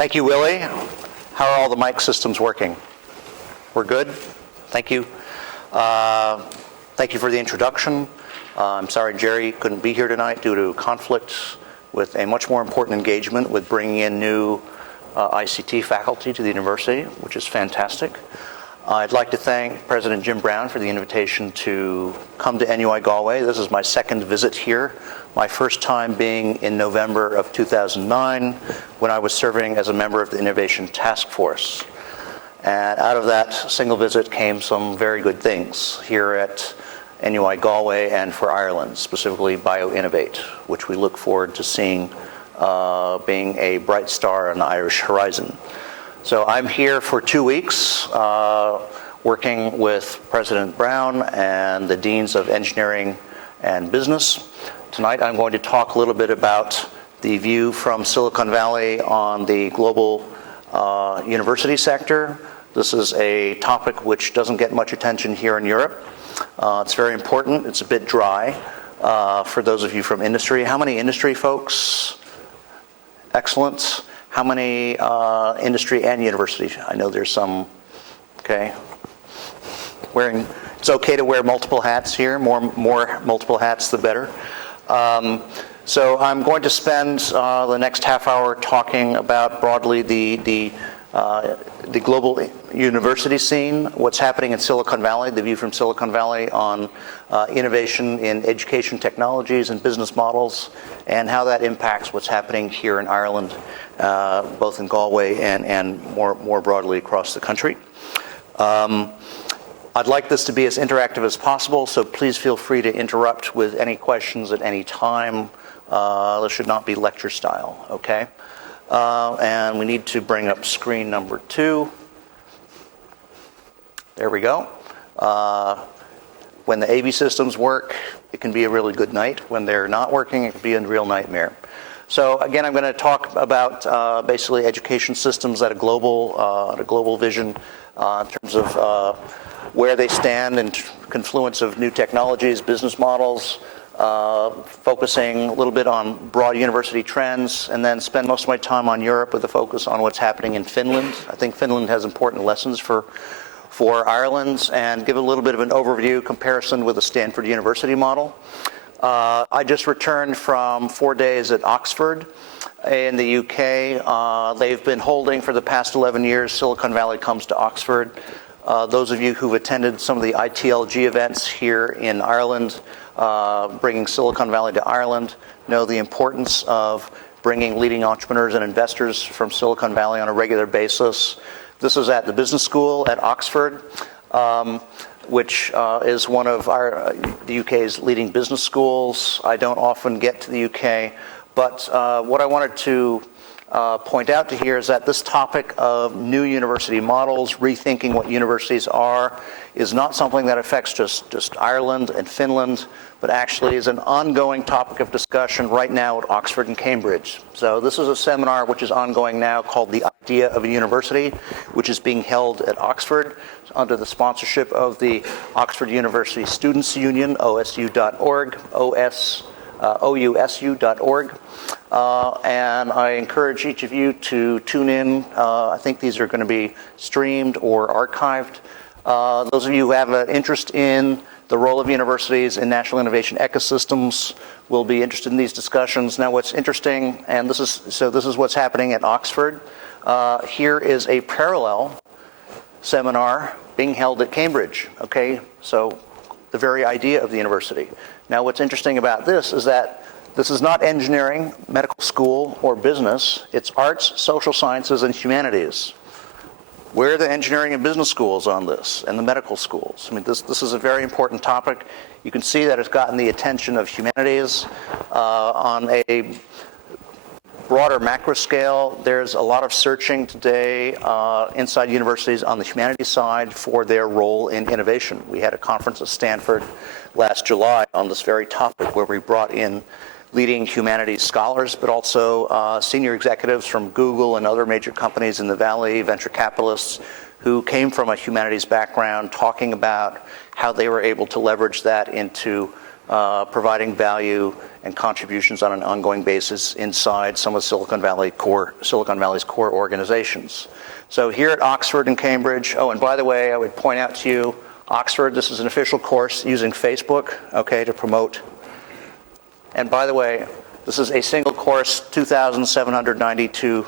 Thank you, Willie. How are all the mic systems working? We're good? Thank you. Thank you for the introduction. I'm sorry Gerry couldn't be here tonight due to conflicts with a much more important engagement with bringing in new ICT faculty to the university, which is fantastic. I'd like to thank President Jim Brown for the invitation to come to NUI Galway. This is my second visit here. My first time being in November of 2009 when I was serving as a member of the Innovation Task Force. And out of that single visit came some very good things here at NUI Galway and for Ireland, specifically BioInnovate, which we look forward to seeing being a bright star on the Irish horizon. So I'm here for 2 weeks working with President Brown and the Deans of Engineering and Business. Tonight I'm going to talk a little bit about the view from Silicon Valley on the global university sector. This is a topic which doesn't get much attention here in Europe. It's very important. It's a bit dry for those of you from industry. How many industry folks? Excellent. How many industry and university? I know there's some, okay. It's okay to wear multiple hats here. More multiple hats, the better. So I'm going to spend the next half hour talking about broadly the global university scene, what's happening in Silicon Valley, the view from Silicon Valley on innovation in education technologies and business models, and how that impacts what's happening here in Ireland, both in Galway and more broadly across the country. I'd like this to be as interactive as possible, so please feel free to interrupt with any questions at any time. This should not be lecture style, okay? And we need to bring up screen number 2. There we go. When the AV systems work, it can be a really good night. When they're not working, it can be a real nightmare. So again, I'm going to talk about basically education systems at a global vision in terms of where they stand in confluence of new technologies, business models, focusing a little bit on broad university trends, and then spend most of my time on Europe with a focus on what's happening in Finland. I think Finland has important lessons for Ireland, and give a little bit of an overview comparison with the Stanford University model. I just returned from 4 days at Oxford in the UK. They've been holding for the past 11 years, Silicon Valley Comes to Oxford. Those of you who've attended some of the ITLG events here in Ireland, bringing Silicon Valley to Ireland, know the importance of bringing leading entrepreneurs and investors from Silicon Valley on a regular basis. This is at the business school at Oxford, which is one of the UK's leading business schools. I don't often get to the UK, but what I wanted to point out to here is that this topic of new university models, rethinking what universities are, is not something that affects just Ireland and Finland, but actually is an ongoing topic of discussion right now at Oxford and Cambridge. So this is a seminar which is ongoing now called The Idea of a University, which is being held at Oxford under the sponsorship of the Oxford University Students' Union, osu.org, ousu.org. And I encourage each of you to tune in. I think these are going to be streamed or archived. Those of you who have an interest in the role of universities in national innovation ecosystems will be interested in these discussions. Now what's interesting, and this is what's happening at Oxford. Here is a parallel seminar being held at Cambridge, okay? So the very idea of the university. Now what's interesting about this is that this is not engineering, medical school, or business. It's arts, social sciences, and humanities. Where are the engineering and business schools on this, and the medical schools? I mean, this is a very important topic. You can see that it's gotten the attention of humanities on a broader macro scale. There's a lot of searching today inside universities on the humanities side for their role in innovation. We had a conference at Stanford last July on this very topic where we brought in leading humanities scholars, but also senior executives from Google and other major companies in the Valley, venture capitalists who came from a humanities background, talking about how they were able to leverage that into providing value and contributions on an ongoing basis inside some of Silicon Valley's core organizations. So here at Oxford and Cambridge, oh, and by the way, I would point out to you, Oxford, this is an official course using Facebook, okay, to promote. And by the way, this is a single course, 2,792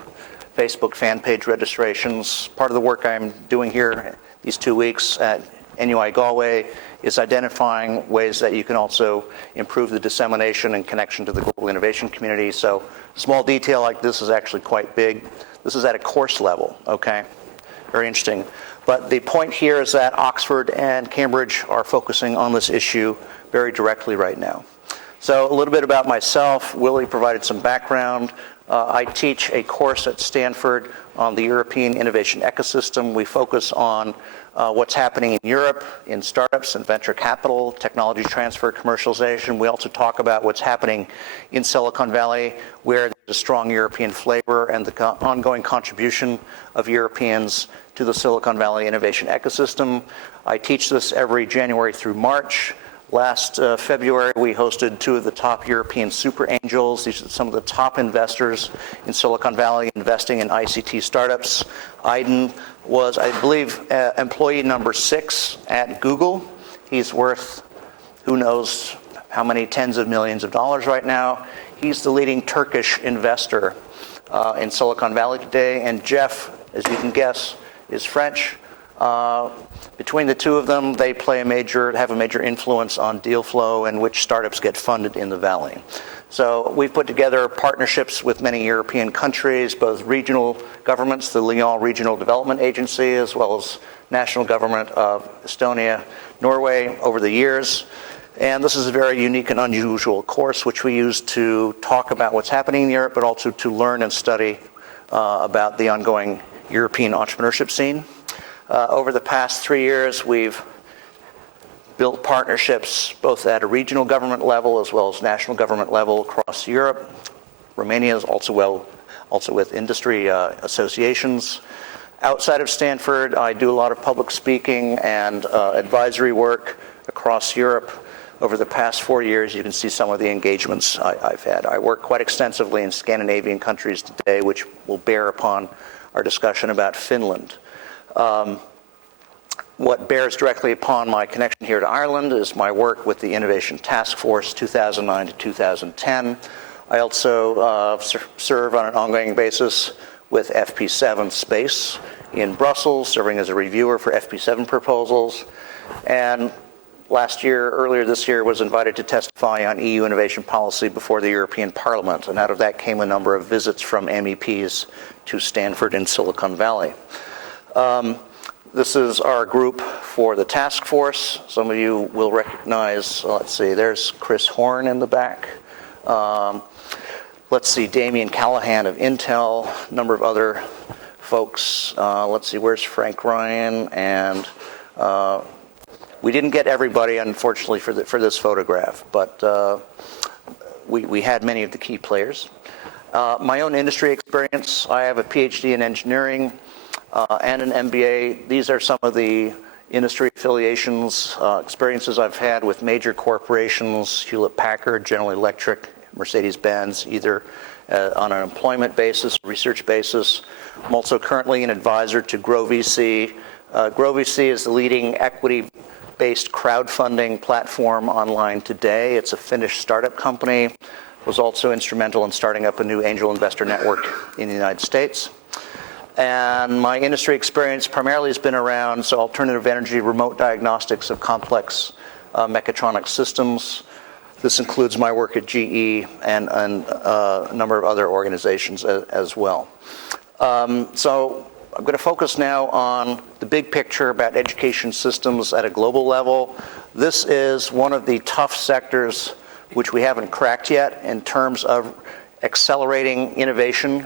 Facebook fan page registrations. Part of the work I'm doing here these 2 weeks at NUI Galway is identifying ways that you can also improve the dissemination and connection to the global innovation community. So small detail like this is actually quite big. This is at a course level, okay? Very interesting. But the point here is that Oxford and Cambridge are focusing on this issue very directly right now. So a little bit about myself. Willie provided some background. I teach a course at Stanford on the European innovation ecosystem. We focus on what's happening in Europe, in startups and venture capital, technology transfer, commercialization. We also talk about what's happening in Silicon Valley, where there's a strong European flavor and the ongoing contribution of Europeans to the Silicon Valley innovation ecosystem. I teach this every January through March. Last February, we hosted 2 of the top European super angels. These are some of the top investors in Silicon Valley investing in ICT startups. Aiden was, I believe, employee number 6 at Google. He's worth who knows how many tens of millions of dollars right now. He's the leading Turkish investor in Silicon Valley today. And Jeff, as you can guess, is French. Between the 2 of them, they have a major influence on deal flow and which startups get funded in the Valley. So we've put together partnerships with many European countries, both regional governments, the Lyons Regional Development Agency, as well as national government of Estonia, Norway over the years. And this is a very unique and unusual course which we use to talk about what's happening in Europe, but also to learn and study about the ongoing European entrepreneurship scene. Over the past 3 years, we've built partnerships both at a regional government level as well as national government level across Europe. Romania is also with industry associations. Outside of Stanford, I do a lot of public speaking and advisory work across Europe. Over the past 4 years, you can see some of the engagements I've had. I work quite extensively in Scandinavian countries today, which will bear upon our discussion about Finland. What bears directly upon my connection here to Ireland is my work with the Innovation Task Force 2009 to 2010. I also serve on an ongoing basis with FP7 Space in Brussels, serving as a reviewer for FP7 proposals. And earlier this year, was invited to testify on EU innovation policy before the European Parliament. And out of that came a number of visits from MEPs to Stanford and Silicon Valley. This is our group for the task force. Some of you will recognize, let's see, there's Chris Horn in the back. Let's see, Damian Callahan of Intel, a number of other folks. Let's see, where's Frank Ryan? And we didn't get everybody, unfortunately, for this photograph, but we had many of the key players. My own industry experience, I have a PhD in engineering, and an MBA. These are some of the industry affiliations, experiences I've had with major corporations, Hewlett-Packard, General Electric, Mercedes-Benz, either on an employment basis, research basis. I'm also currently an advisor to Grow VC. Grow VC is the leading equity-based crowdfunding platform online today. It's a Finnish startup company. Was also instrumental in starting up a new angel investor network in the United States. And my industry experience primarily has been around alternative energy, remote diagnostics of complex mechatronic systems. This includes my work at GE and a number of other organizations as well. So I'm going to focus now on the big picture about education systems at a global level. This is one of the tough sectors which we haven't cracked yet in terms of accelerating innovation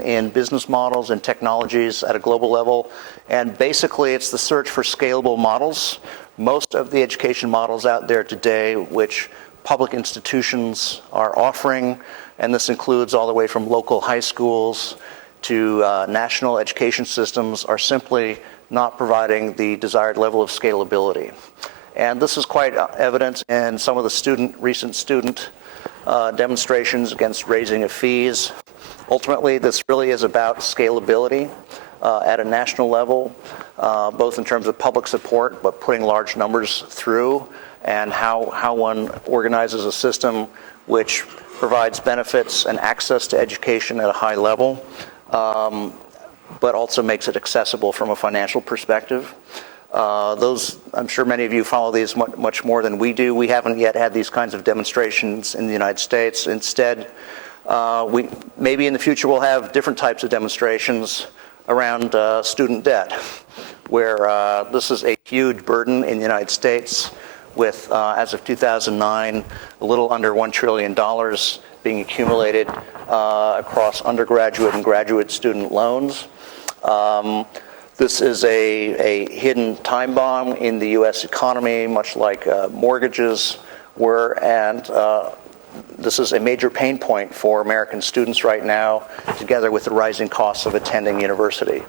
in business models and technologies at a global level. And basically, it's the search for scalable models. Most of the education models out there today, which public institutions are offering, and this includes all the way from local high schools to national education systems, are simply not providing the desired level of scalability. And this is quite evident in some of the recent student demonstrations against raising of fees. Ultimately, this really is about scalability at a national level, both in terms of public support, but putting large numbers through, and how one organizes a system which provides benefits and access to education at a high level, but also makes it accessible from a financial perspective. I'm sure many of you follow these much more than we do. We haven't yet had these kinds of demonstrations in the United States. Instead, maybe in the future we'll have different types of demonstrations around student debt, where this is a huge burden in the United States with, as of 2009, a little under $1 trillion being accumulated across undergraduate and graduate student loans. This is a hidden time bomb in the U.S. economy, much like mortgages were, and this is a major pain point for American students right now, together with the rising costs of attending university.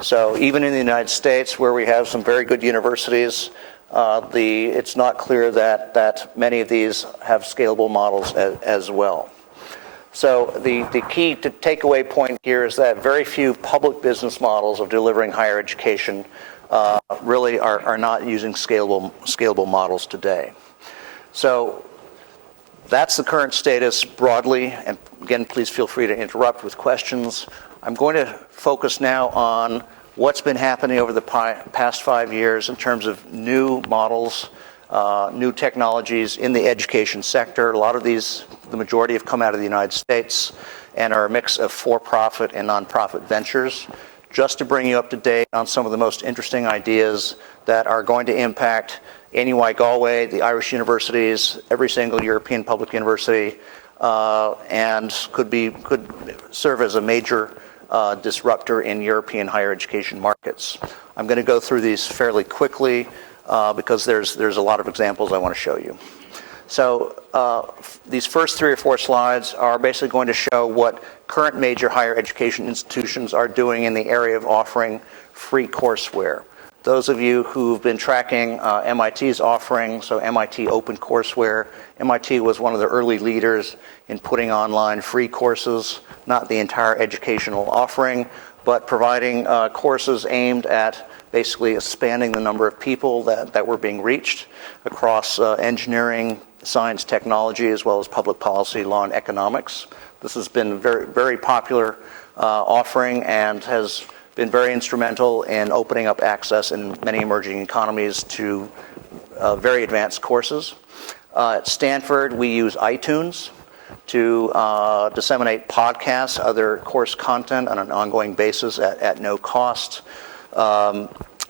So even in the United States, where we have some very good universities, it's not clear that many of these have scalable models as well. So the key to takeaway point here is that very few public business models of delivering higher education really are not using scalable models today. So that's the current status broadly, and again, please feel free to interrupt with questions. I'm going to focus now on what's been happening over the past 5 years in terms of new models, new technologies in the education sector. A lot of these, the majority, have come out of the United States and are a mix of for-profit and nonprofit ventures, just to bring you up to date on some of the most interesting ideas that are going to impact NUI Galway, the Irish universities, every single European public university, and could serve as a major disruptor in European higher education markets. I'm going to go through these fairly quickly because there's a lot of examples I want to show you. So these first 3 or 4 slides are basically going to show what current major higher education institutions are doing in the area of offering free courseware. Those of you who've been tracking MIT's offering, so MIT OpenCourseware, MIT was one of the early leaders in putting online free courses, not the entire educational offering, but providing courses aimed at basically expanding the number of people that were being reached across engineering, science, technology, as well as public policy, law, and economics. This has been a very, very popular offering and has been very instrumental in opening up access in many emerging economies to very advanced courses. At Stanford, we use iTunes to disseminate podcasts, other course content on an ongoing basis at no cost.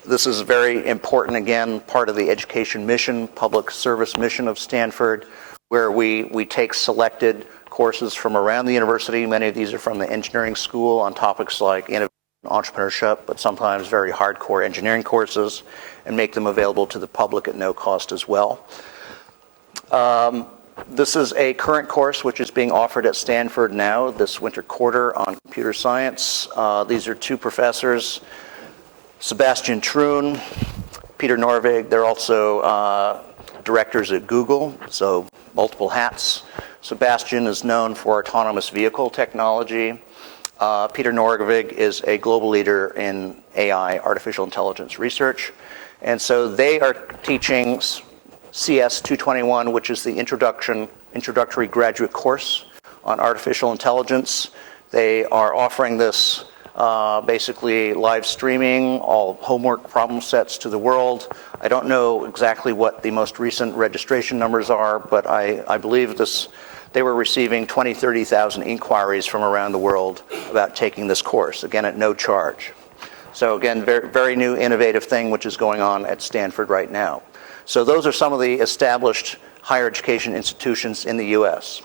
This is very important, again, part of the education mission, public service mission of Stanford, where we take selected courses from around the university. Many of these are from the engineering school on topics like innovation, entrepreneurship, but sometimes very hardcore engineering courses, and make them available to the public at no cost as well. This is a current course which is being offered at Stanford now, this winter quarter, on computer science. These are 2 professors, Sebastian Troon, Peter Norvig. They're also directors at Google, so multiple hats. Sebastian is known for autonomous vehicle technology. Peter Norvig is a global leader in AI, artificial intelligence research. And so they are teaching CS 221, which is the introductory graduate course on artificial intelligence. They are offering this basically live streaming, all homework problem sets to the world. I don't know exactly what the most recent registration numbers are, but I believe they were receiving 20,000, 30,000 inquiries from around the world about taking this course, again, at no charge. So again, very, very new innovative thing which is going on at Stanford right now. So those are some of the established higher education institutions in the U.S.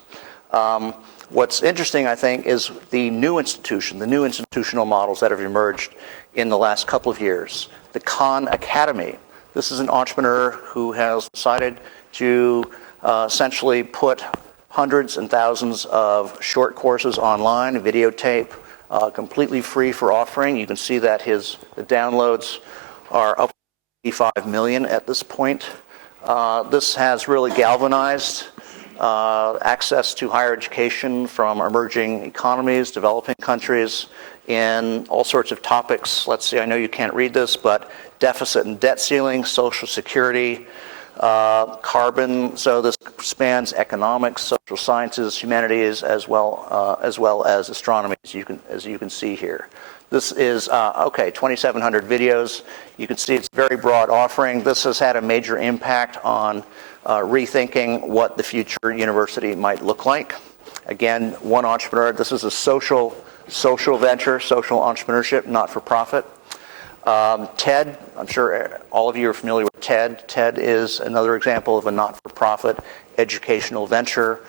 What's interesting, I think, is the new institutional models that have emerged in the last couple of years. The Khan Academy. This is an entrepreneur who has decided to essentially put hundreds and thousands of short courses online, videotape, completely free for offering. You can see that the downloads are up to 85 million at this point. This has really galvanized access to higher education from emerging economies, developing countries, in all sorts of topics. Let's see, I know you can't read this, but deficit and debt ceiling, social security, carbon. So this spans economics, social sciences, humanities, as well as astronomy, as you can see here. This is 2,700 videos. You can see it's a very broad offering. This has had a major impact on rethinking what the future university might look like. Again, one entrepreneur. This is a social venture, social entrepreneurship, not for profit. TED, I'm sure all of you are familiar with TED. TED is another example of a not-for-profit educational venture,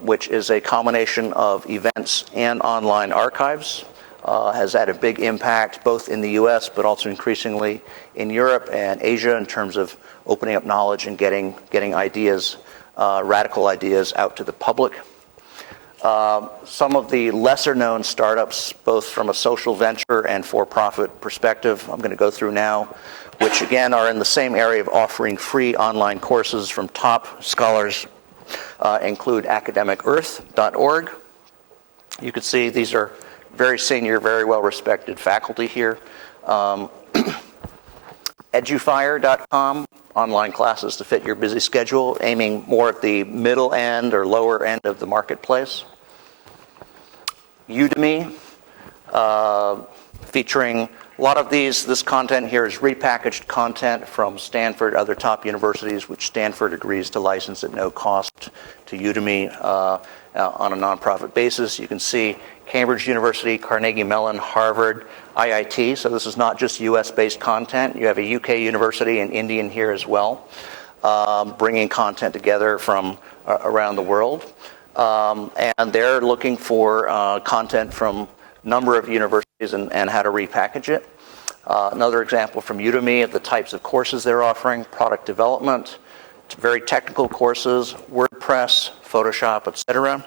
which is a combination of events and online archives. Has had a big impact both in the US, but also increasingly in Europe and Asia in terms of opening up knowledge and getting ideas, radical ideas out to the public. Some of the lesser-known startups, both from a social venture and for-profit perspective, I'm going to go through now, which again are in the same area of offering free online courses from top scholars, include academicearth.org. You can see these are very senior, very well-respected faculty here. Edufire.com, online classes to fit your busy schedule, aiming more at the middle end or lower end of the marketplace. Udemy, featuring a lot of this content here is repackaged content from Stanford, other top universities, which Stanford agrees to license at no cost to Udemy on a nonprofit basis. You can see Cambridge University, Carnegie Mellon, Harvard, IIT. So this is not just US-based content. You have a UK university and Indian here as well, bringing content together from around the world. And they're looking for content from a number of universities and how to repackage it. Another example from Udemy of the types of courses they're offering: product development, very technical courses, WordPress, Photoshop, etc.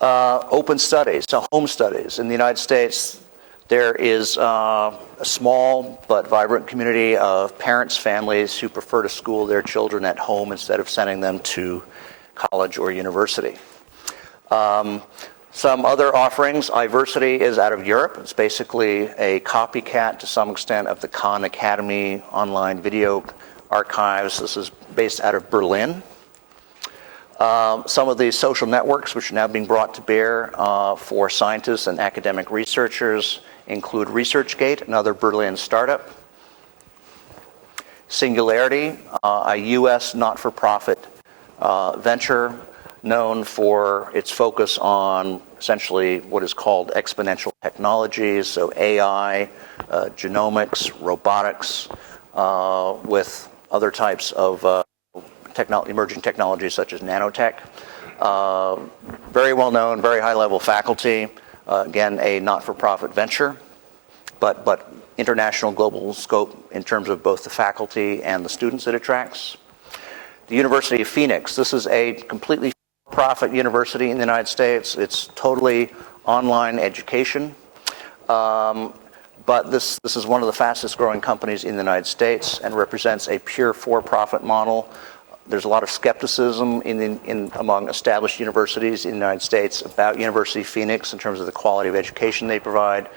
Open studies, so home studies. In the United States, there is a small but vibrant community of parents, families who prefer to school their children at home instead of sending them to college or university. Some other offerings, iVersity is out of Europe. It's basically a copycat to some extent of the Khan Academy online video archives. This is based out of Berlin. Some of these social networks which are now being brought to bear for scientists and academic researchers include ResearchGate, another Berlin startup. Singularity, a US not-for-profit venture known for its focus on essentially what is called exponential technologies, so AI, genomics, robotics, with other types of emerging technologies such as nanotech. Very well known, very high level faculty. Again, a not-for-profit venture, but international global scope in terms of both the faculty and the students it attracts. The University of Phoenix, this is a completely for-profit university in the United States. It's totally online education. But this is one of the fastest growing companies in the United States and represents a pure for-profit model. There's a lot of skepticism among established universities in the United States about University of Phoenix in terms of the quality of education they provide.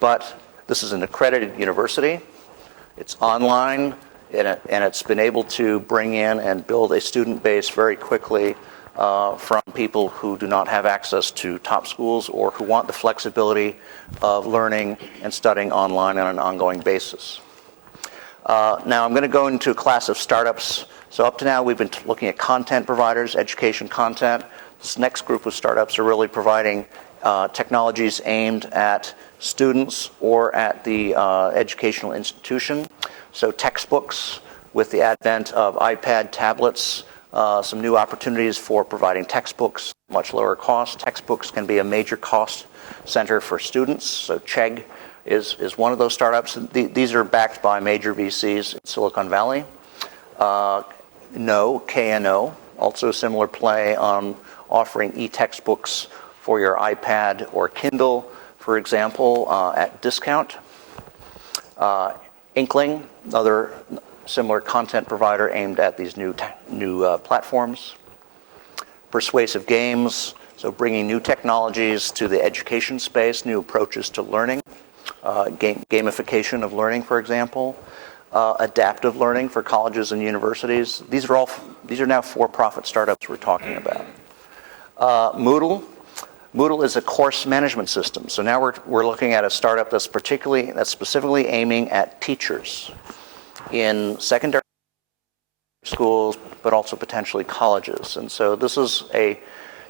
But this is an accredited university. It's online, and it's been able to bring in and build a student base very quickly from people who do not have access to top schools or who want the flexibility of learning and studying online on an ongoing basis. Now I'm going to go into a class of startups. So up to now we've been looking at content providers, education content. This next group of startups are really providing technologies aimed at students or at the educational institution. So textbooks, with the advent of iPad, tablets, some new opportunities for providing textbooks, much lower cost. Textbooks can be a major cost center for students. So Chegg is one of those startups. These are backed by major VCs in Silicon Valley. KNO, also a similar play on offering e-textbooks for your iPad or Kindle, for example, at discount. Inkling, another similar content provider aimed at these new platforms. persuasive games, so bringing new technologies to the education space, new approaches to learning, gamification of learning, for example, adaptive learning for colleges and universities. These are now for-profit startups we're talking about. Moodle. Moodle is a course management system. So now we're looking at a startup that's specifically aiming at teachers in secondary schools, but also potentially colleges. And so this is a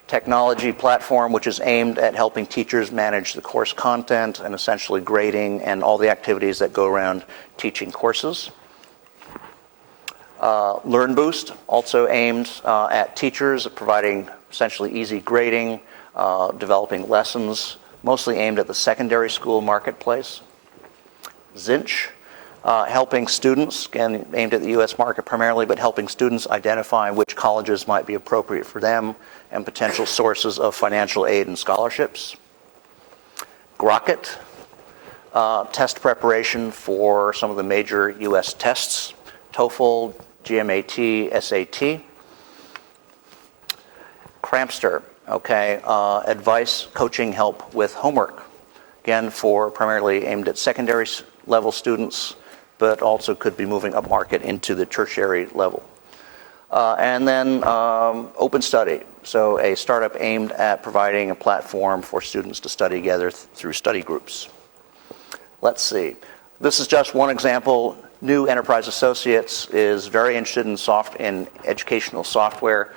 technology platform which is aimed at helping teachers manage the course content and essentially grading and all the activities that go around teaching courses. LearnBoost, also aimed at teachers, providing essentially easy grading, developing lessons, mostly aimed at the secondary school marketplace. Zinch, helping students, again aimed at the US market primarily, but helping students identify which colleges might be appropriate for them and potential sources of financial aid and scholarships. Grocket, test preparation for some of the major US tests, TOEFL, GMAT, SAT. Crampster, advice, coaching, help with homework. Again, primarily aimed at secondary level students, but also could be moving up market into the tertiary level. And then Open Study, so a startup aimed at providing a platform for students to study together through study groups. Let's see. This is just one example. New Enterprise Associates is very interested in educational software.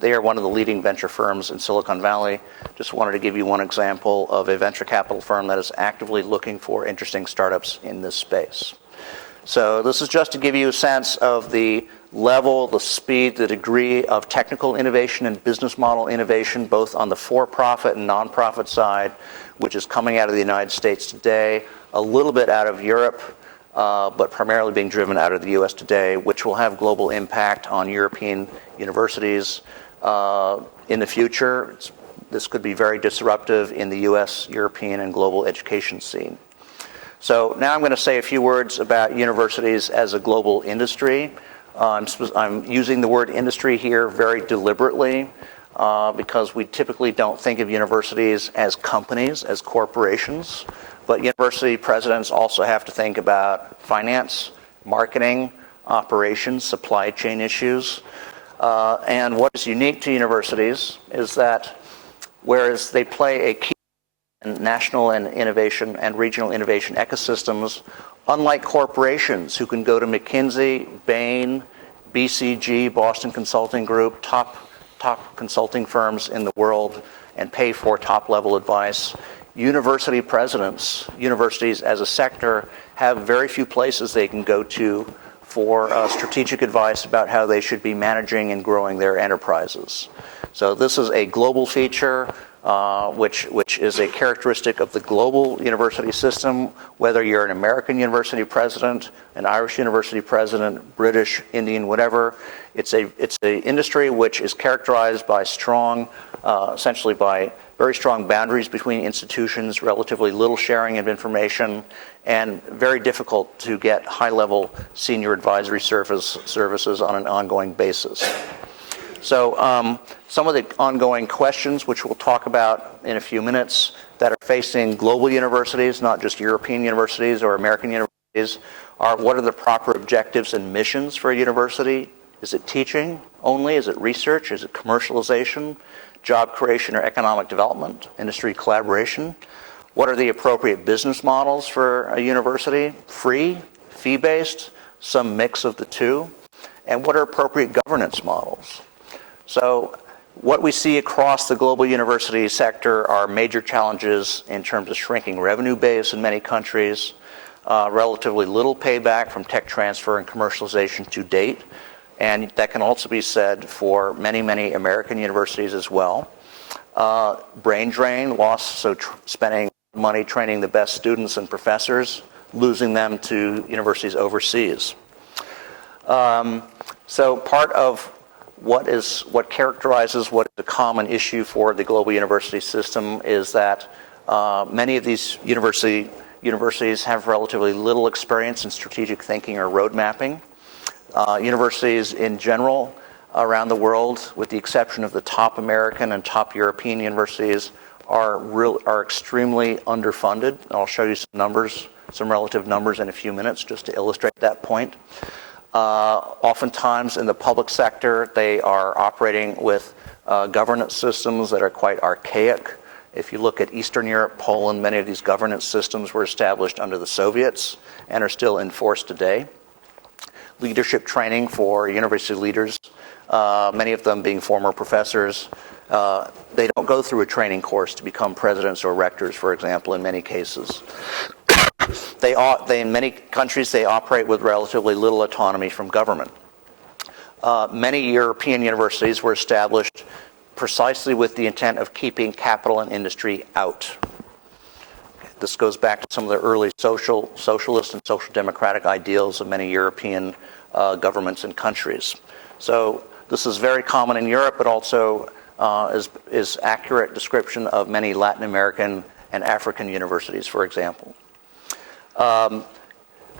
They are one of the leading venture firms in Silicon Valley. Just wanted to give you one example of a venture capital firm that is actively looking for interesting startups in this space. So this is just to give you a sense of the level, the speed, the degree of technical innovation and business model innovation, both on the for-profit and non-profit side, which is coming out of the United States today, a little bit out of Europe, but primarily being driven out of the US today, which will have global impact on European universities in the future. This could be very disruptive in the US, European, and global education scene. So now I'm going to say a few words about universities as a global industry. I'm using the word industry here very deliberately because we typically don't think of universities as companies, as corporations. But university presidents also have to think about finance, marketing, operations, supply chain issues. And what is unique to universities is that whereas they play a key in national and innovation and regional innovation ecosystems, unlike corporations who can go to McKinsey, Bain, BCG, Boston Consulting Group, top consulting firms in the world, and pay for top-level advice, university presidents, universities as a sector, have very few places they can go to for strategic advice about how they should be managing and growing their enterprises. So this is a global feature, which is a characteristic of the global university system, whether you're an American university president, an Irish university president, British, Indian, whatever. It's an industry which is characterized by essentially by very strong boundaries between institutions, relatively little sharing of information, and very difficult to get high-level senior advisory services on an ongoing basis. So some of the ongoing questions, which we'll talk about in a few minutes, that are facing global universities, not just European universities or American universities, are what are the proper objectives and missions for a university? Is it teaching only? Is it research? Is it commercialization? Job creation or economic development? Industry collaboration? What are the appropriate business models for a university? Free? Fee-based? Some mix of the two? And what are appropriate governance models? So what we see across the global university sector are major challenges in terms of shrinking revenue base in many countries, relatively little payback from tech transfer and commercialization to date, and that can also be said for many, many American universities as well. Brain drain, loss, so spending money training the best students and professors, losing them to universities overseas. So part of what characterizes what is a common issue for the global university system is that many of these universities have relatively little experience in strategic thinking or road mapping. Universities in general around the world, with the exception of the top American and top European universities, are extremely underfunded. I'll show you some numbers, some relative numbers in a few minutes just to illustrate that point. Oftentimes in the public sector, they are operating with governance systems that are quite archaic. If you look at Eastern Europe, Poland, many of these governance systems were established under the Soviets and are still in force today. Leadership training for university leaders, many of them being former professors, they don't go through a training course to become presidents or rectors, for example, in many cases. In many countries, they operate with relatively little autonomy from government. Many European universities were established precisely with the intent of keeping capital and industry out. This goes back to some of the early socialist and social democratic ideals of many European governments and countries. So this is very common in Europe, but also is accurate description of many Latin American and African universities, for example.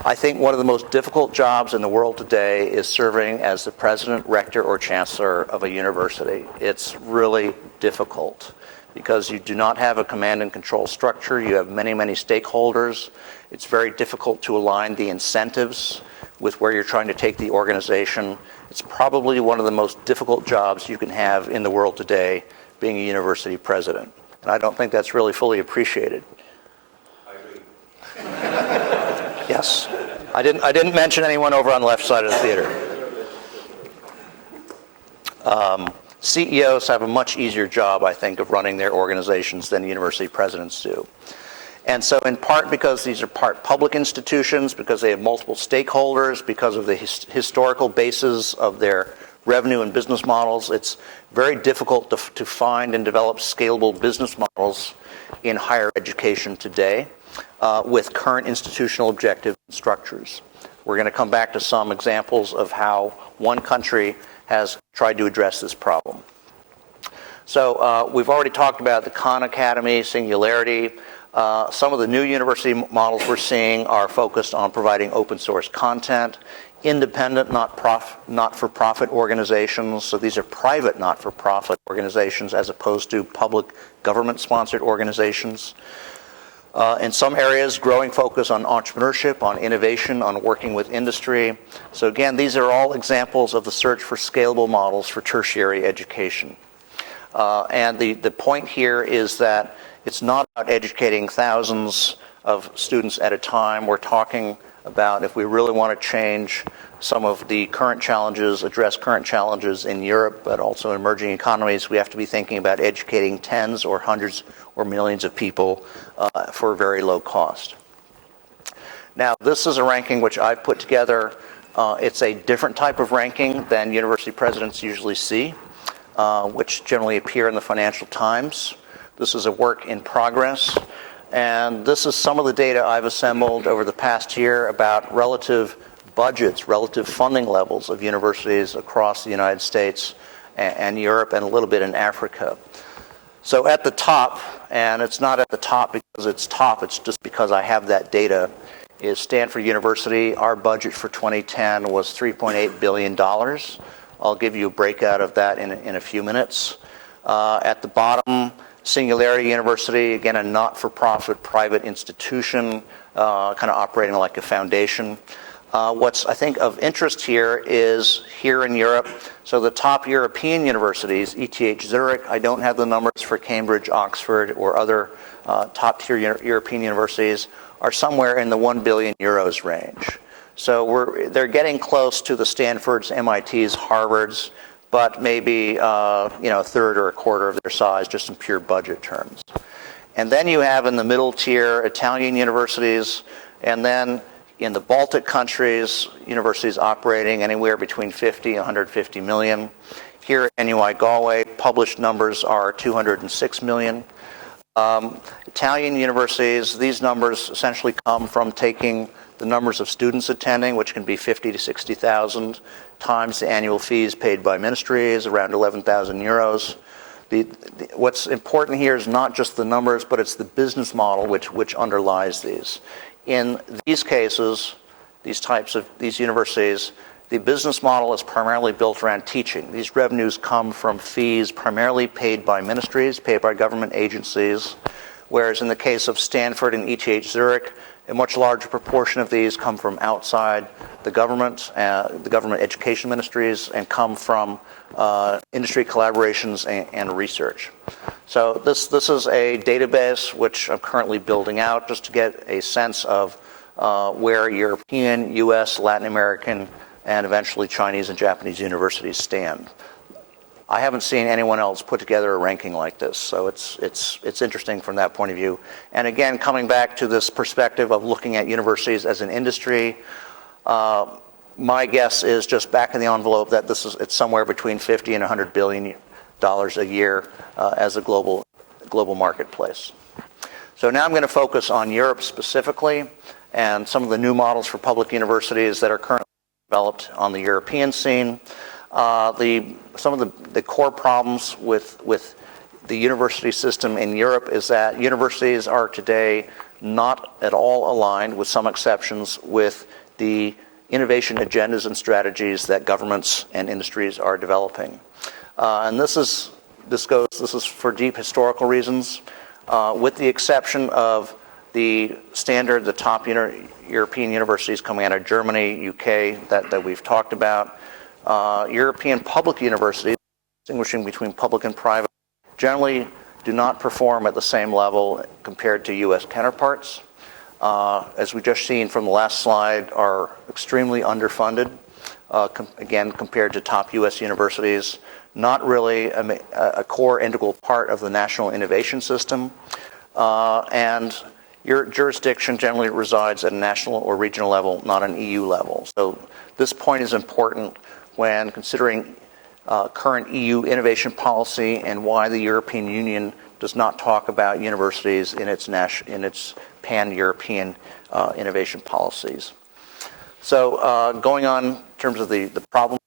I think one of the most difficult jobs in the world today is serving as the president, rector, or chancellor of a university. It's really difficult because you do not have a command and control structure. You have many, many stakeholders. It's very difficult to align the incentives with where you're trying to take the organization. It's probably one of the most difficult jobs you can have in the world today, being a university president. And I don't think that's really fully appreciated. Yes. I didn't mention anyone over on the left side of the theater. CEOs have a much easier job, I think, of running their organizations than university presidents do. And so in part because these are part public institutions, because they have multiple stakeholders, because of the historical basis of their revenue and business models, it's very difficult to find and develop scalable business models in higher education today. With current institutional objectives and structures. We're going to come back to some examples of how one country has tried to address this problem. So we've already talked about the Khan Academy, singularity. Some of the new university models we're seeing are focused on providing open source content, independent, not-for-profit organizations. So these are private not-for-profit organizations as opposed to public government-sponsored organizations. In some areas, growing focus on entrepreneurship, on innovation, on working with industry. So again, these are all examples of the search for scalable models for tertiary education. And the point here is that it's not about educating thousands of students at a time. We're talking about if we really want to change some of the current challenges, address current challenges in Europe, but also in emerging economies, we have to be thinking about educating tens or hundreds or millions of people for very low cost. Now, this is a ranking which I've put together. It's a different type of ranking than university presidents usually see, which generally appear in the Financial Times. This is a work in progress. And this is some of the data I've assembled over the past year about relative budgets, relative funding levels of universities across the United States and Europe and a little bit in Africa. So at the top, and it's not at the top because it's top, it's just because I have that data, is Stanford University. Our budget for 2010 was $3.8 billion. I'll give you a breakout of that in a few minutes. At the bottom, Singularity University, again, a not-for-profit private institution, kind of operating like a foundation. What's, I think, of interest here is here in Europe, so the top European universities, ETH Zurich, I don't have the numbers for Cambridge, Oxford, or other top-tier European universities, are somewhere in the 1 billion euros range. So they're getting close to the Stanfords, MITs, Harvards, but maybe a third or a quarter of their size, just in pure budget terms. And then you have in the middle tier Italian universities, and then in the Baltic countries, universities operating anywhere between 50 and 150 million. Here at NUI Galway, published numbers are 206 million. Italian universities, these numbers essentially come from taking the numbers of students attending, which can be 50 to 60,000, times the annual fees paid by ministries, around 11,000 euros. What's important here is not just the numbers, but it's the business model which underlies these. In these cases, these universities the business model is primarily built around teaching. These revenues come from fees primarily paid by ministries, paid by government agencies, whereas in the case of Stanford and ETH Zurich, a much larger proportion of these come from outside the government education ministries, and come from industry collaborations and research. So this is a database which I'm currently building out just to get a sense of where European, US, Latin American, and eventually Chinese and Japanese universities stand. I haven't seen anyone else put together a ranking like this, so it's interesting from that point of view. And again, coming back to this perspective of looking at universities as an industry, my guess is just back in the envelope that it's somewhere between 50 and 100 billion dollars a year as a global marketplace. So now I'm going to focus on Europe specifically and some of the new models for public universities that are currently developed on the European scene. Some of the core problems with the university system in Europe is that universities are today not at all aligned, with some exceptions, with the innovation agendas and strategies that governments and industries are developing. And this is for deep historical reasons, with the exception of the top European universities coming out of Germany, UK, that we've talked about. European public universities, distinguishing between public and private, generally do not perform at the same level compared to US counterparts. As we just seen from the last slide, are extremely underfunded, again, compared to top US universities, not really a core integral part of the national innovation system, and your jurisdiction generally resides at a national or regional level, not an EU level. So this point is important when considering current EU innovation policy and why the European Union does not talk about universities in its pan-European innovation policies. So going on in terms of the problem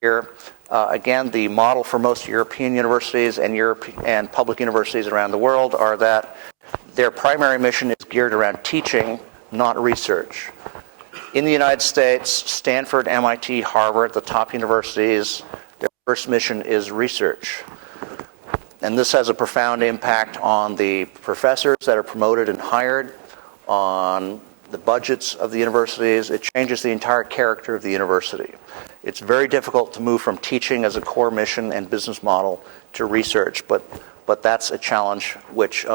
here, again, the model for most European universities and public universities around the world are that their primary mission is geared around teaching, not research. In the United States, Stanford, MIT, Harvard, the top universities, their first mission is research. And this has a profound impact on the professors that are promoted and hired, on the budgets of the universities. It changes the entire character of the university. It's very difficult to move from teaching as a core mission and business model to research, but that's a challenge which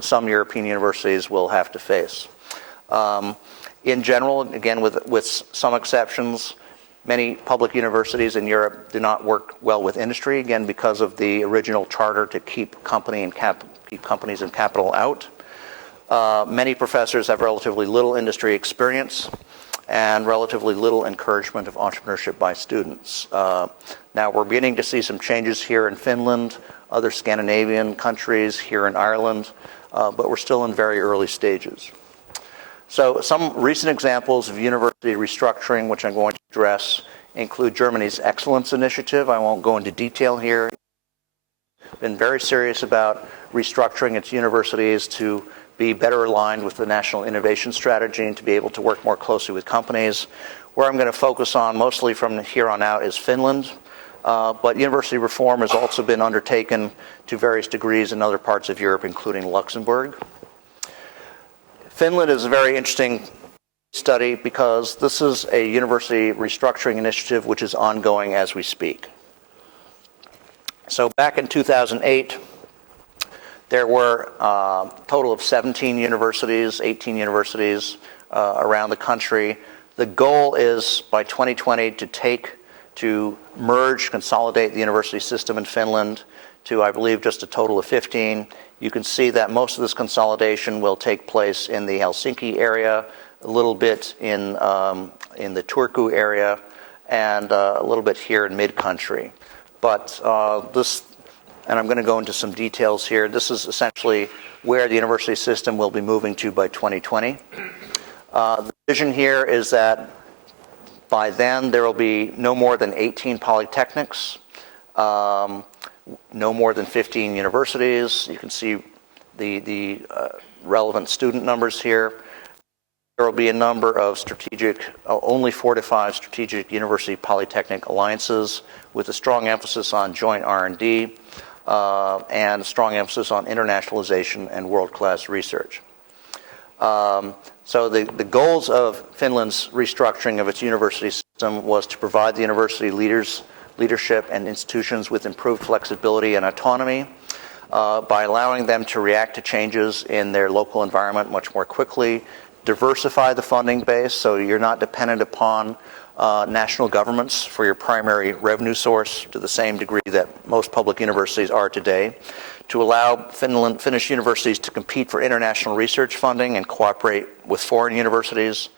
some European universities will have to face. In general, again, with some exceptions, many public universities in Europe do not work well with industry, again, because of the original charter to keep companies and capital out. Many professors have relatively little industry experience and relatively little encouragement of entrepreneurship by students. Now we're beginning to see some changes here in Finland, other Scandinavian countries, here in Ireland, but we're still in very early stages. So some recent examples of university restructuring, which I'm going to address, include Germany's Excellence Initiative. I won't go into detail here. Been very serious about restructuring its universities to be better aligned with the national innovation strategy and to be able to work more closely with companies. Where I'm going to focus on mostly from here on out is Finland, but university reform has also been undertaken to various degrees in other parts of Europe, including Luxembourg. Finland is a very interesting study because this is a university restructuring initiative which is ongoing as we speak. So back in 2008, there were a total of 17 universities, 18 universities around the country. The goal is by 2020 to merge, consolidate the university system in Finland to, I believe, just a total of 15. You can see that most of this consolidation will take place in the Helsinki area, a little bit in the Turku area, and a little bit here in mid-country. But and I'm going to go into some details here. This is essentially where the university system will be moving to by 2020. The vision here is that by then there will be no more than 18 polytechnics, no more than 15 universities. You can see the relevant student numbers here. there will be a number of strategic, only 4 to 5 strategic university polytechnic alliances with a strong emphasis on joint R&D and strong emphasis on internationalization and world-class research. So the goals of Finland's restructuring of its university system was to provide the university leadership and institutions with improved flexibility and autonomy by allowing them to react to changes in their local environment much more quickly, diversify the funding base so you're not dependent upon national governments for your primary revenue source to the same degree that most public universities are today, to allow Finnish universities to compete for international research funding and cooperate with foreign universities,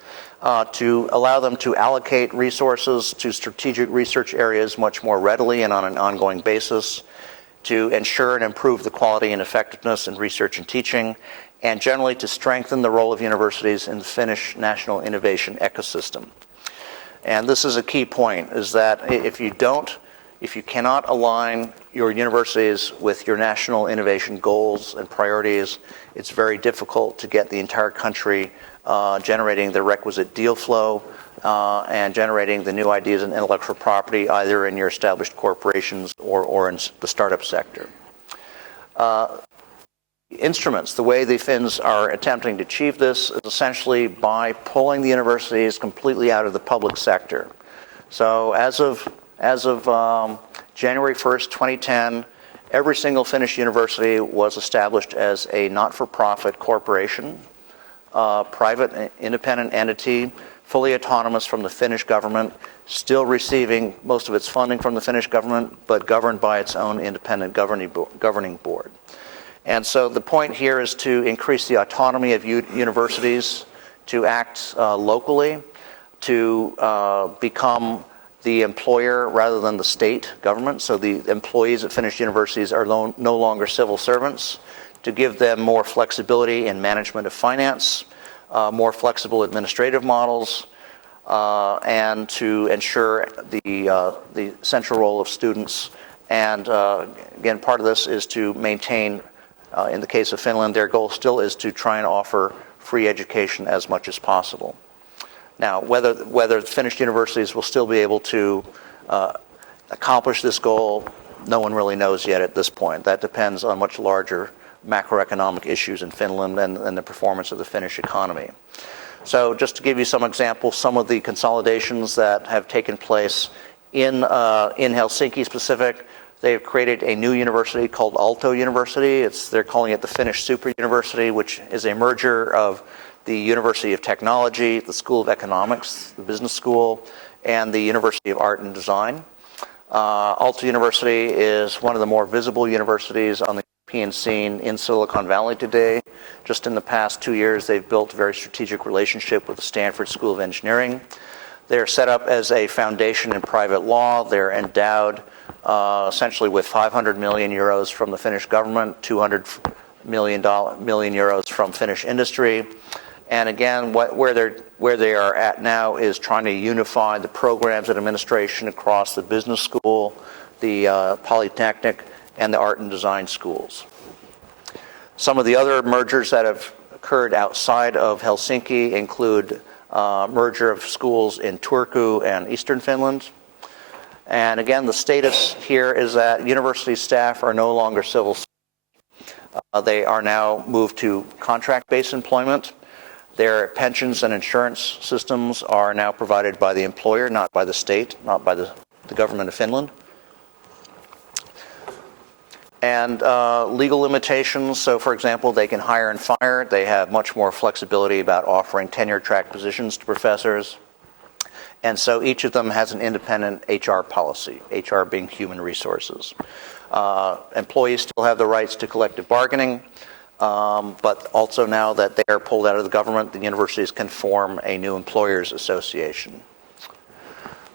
to allow them to allocate resources to strategic research areas much more readily and on an ongoing basis, to ensure and improve the quality and effectiveness in research and teaching, and generally to strengthen the role of universities in the Finnish national innovation ecosystem. And this is a key point, is that if you cannot align your universities with your national innovation goals and priorities, it's very difficult to get the entire country generating the requisite deal flow and generating the new ideas and intellectual property either in your established corporations or in the startup sector. Instruments, the way the Finns are attempting to achieve this is essentially by pulling the universities completely out of the public sector. So as of January 1st, 2010, every single Finnish university was established as a not-for-profit corporation, private independent entity, fully autonomous from the Finnish government, still receiving most of its funding from the Finnish government, but governed by its own independent governing board. And so the point here is to increase the autonomy of universities, to act locally, to become the employer rather than the state government. So the employees at Finnish universities are no longer civil servants, to give them more flexibility in management of finance, more flexible administrative models, and to ensure the central role of students. And again, part of this is to maintain, in the case of Finland, their goal still is to try and offer free education as much as possible. Now, whether Finnish universities will still be able to accomplish this goal, no one really knows yet at this point. That depends on much larger macroeconomic issues in Finland and the performance of the Finnish economy. So just to give you some examples, some of the consolidations that have taken place in Helsinki specific, they've created a new university called Aalto University. They're calling it the Finnish Super University, which is a merger of the University of Technology, the School of Economics, the Business School, and the University of Art and Design. Aalto University is one of the more visible universities on the European scene in Silicon Valley today. Just in the past 2 years, they've built a very strategic relationship with the Stanford School of Engineering. They're set up as a foundation in private law. They're endowed essentially with 500 million euros from the Finnish government, 200 million euros from Finnish industry. And again, where they are at now is trying to unify the programs and administration across the business school, the polytechnic, and the art and design schools. Some of the other mergers that have occurred outside of Helsinki include merger of schools in Turku and Eastern Finland. And again, the status here is that university staff are no longer civil servants. They are now moved to contract-based employment. Their pensions and insurance systems are now provided by the employer, not by the state, not by the government of Finland. And legal limitations, so for example, they can hire and fire. They have much more flexibility about offering tenure-track positions to professors. And so each of them has an independent HR policy, HR being human resources. Employees still have the rights to collective bargaining, but also now that they are pulled out of the government, the universities can form a new employers association.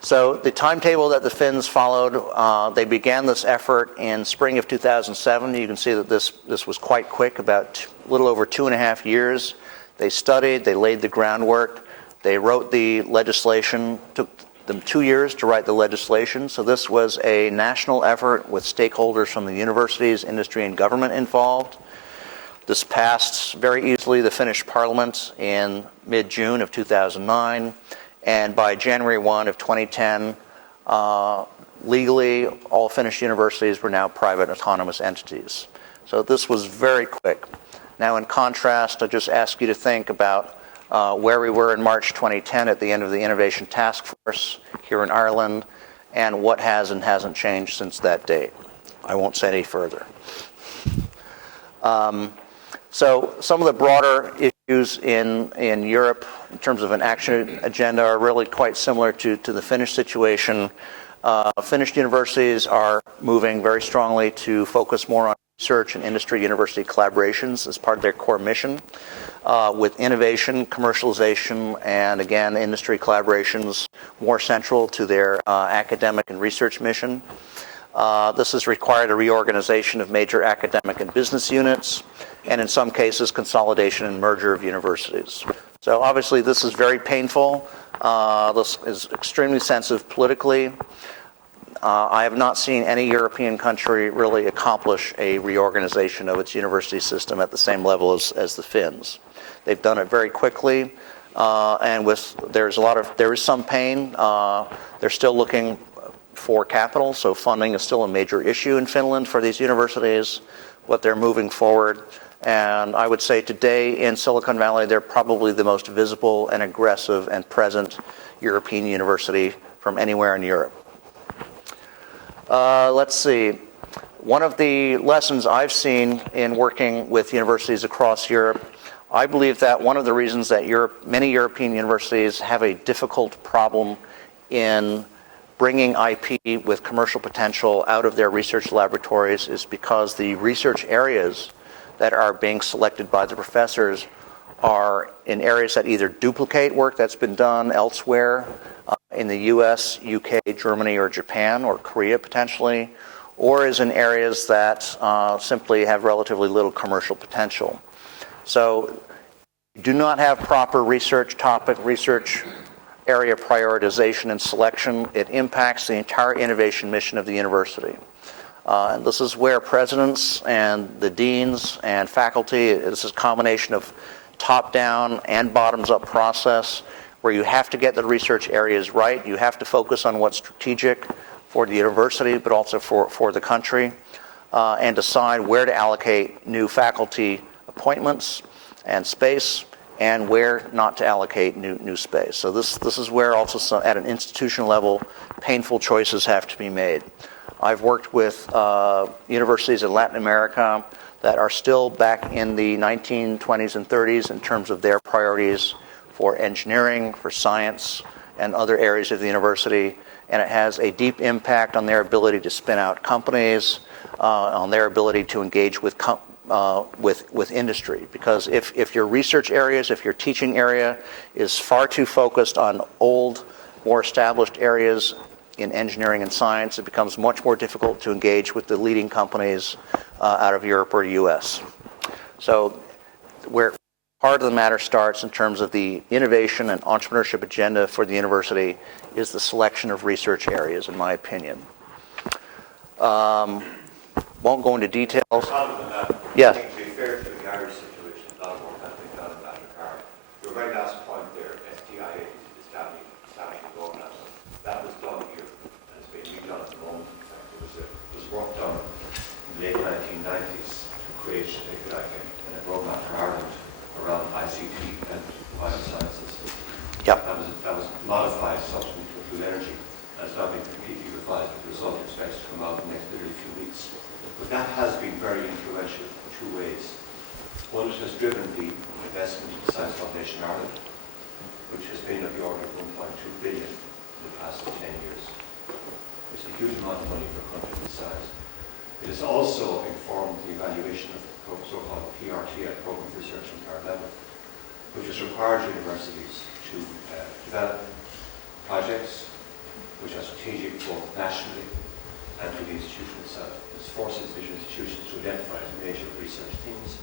So the timetable that the Finns followed, they began this effort in spring of 2007. You can see that this was quite quick, about a little over 2.5 years. They studied, they laid the groundwork, they wrote the legislation. Took them 2 years to write the legislation. So this was a national effort with stakeholders from the universities, industry, and government involved. This passed very easily the Finnish Parliament in mid-June of 2009, and by January 1 of 2010, legally, all Finnish universities were now private autonomous entities. So this was very quick. Now, in contrast, I just ask you to think about where we were in March 2010 at the end of the Innovation Task Force here in Ireland, and what has and hasn't changed since that date. I won't say any further. So some of the broader issues in Europe in terms of an action agenda are really quite similar to the Finnish situation. Finnish universities are moving very strongly to focus more on research and industry-university collaborations as part of their core mission, with innovation, commercialization, and again, industry collaborations more central to their academic and research mission. This has required a reorganization of major academic and business units, and in some cases, consolidation and merger of universities. So obviously, this is very painful. This is extremely sensitive politically. I have not seen any European country really accomplish a reorganization of its university system at the same level as the Finns. They've done it very quickly, and there is some pain. They're still looking for capital, so funding is still a major issue in Finland for these universities, but they're moving forward. And I would say today in Silicon Valley, they're probably the most visible and aggressive and present European university from anywhere in Europe. Let's see. One of the lessons I've seen in working with universities across Europe, I believe that one of the reasons that many European universities have a difficult problem in bringing IP with commercial potential out of their research laboratories is because the research areas that are being selected by the professors are in areas that either duplicate work that's been done elsewhere in the US, UK, Germany, or Japan, or Korea potentially, or is in areas that simply have relatively little commercial potential. So do not have proper research topic, research area prioritization and selection. It impacts the entire innovation mission of the university. And this is where presidents and the deans and faculty, this is a combination of top-down and bottoms-up process where you have to get the research areas right. You have to focus on what's strategic for the university, but also for the country, and decide where to allocate new faculty appointments and space, and where not to allocate new space. So this is where also at an institutional level, painful choices have to be made. I've worked with universities in Latin America that are still back in the 1920s and 30s in terms of their priorities for engineering, for science, and other areas of the university, and it has a deep impact on their ability to spin out companies, on their ability to engage with industry. Because if your research areas, if your teaching area is far too focused on old, more established areas in engineering and science, it becomes much more difficult to engage with the leading companies out of Europe or the US. So where part of the matter starts in terms of the innovation and entrepreneurship agenda for the university is the selection of research areas, in my opinion. Won't go into details. Yes. To be fair to the Gerry situation, a lot of work has been done in that regard. Your very last point there, STIA, Islamic governance, that was done here, and it's being redone at the moment. In fact, there was work done in the late 1990s to create, if you like, a roadmap for Ireland around ICT and biosciences. Yep. That was modified subsequently to include energy, and it's now been completely revised. The result is expected to come out in the next literally few weeks. But that has been very influential in two ways. One, it has driven the investment in the Science Foundation Ireland, which has been of the order of 1.2 billion in the past 10 years. It's a huge amount of money for a country this size. It has also informed the evaluation of the so-called PRT, Program of Research and Third Level, which has required universities to develop projects which are strategic both nationally and to the institution itself. This forces the institutions to identify major research themes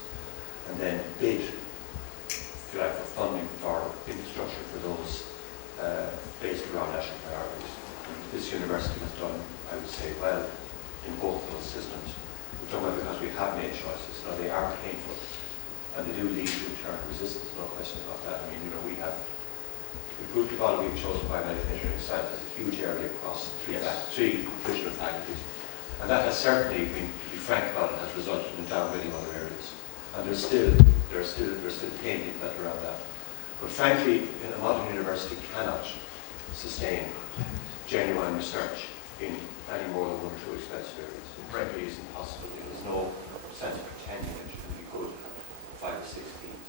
and then bid, if you like, for funding for infrastructure for those based around national priorities. And this university has done, I would say, well in both of those systems. We've done well because we have made choices. Now they are painful, and they do lead to internal resistance, no question about that. I mean, we have the group development we've chosen by medical engineering science has a huge area across three traditional faculties, and that has certainly been, to be frank about it, has resulted in downgrading other areas. And there's still pain in that around that. But frankly, a modern university cannot sustain genuine research in any more than one or two expensive areas. It frankly isn't possible. There's no sense of pretending that you can be good at 5 or 6 teams.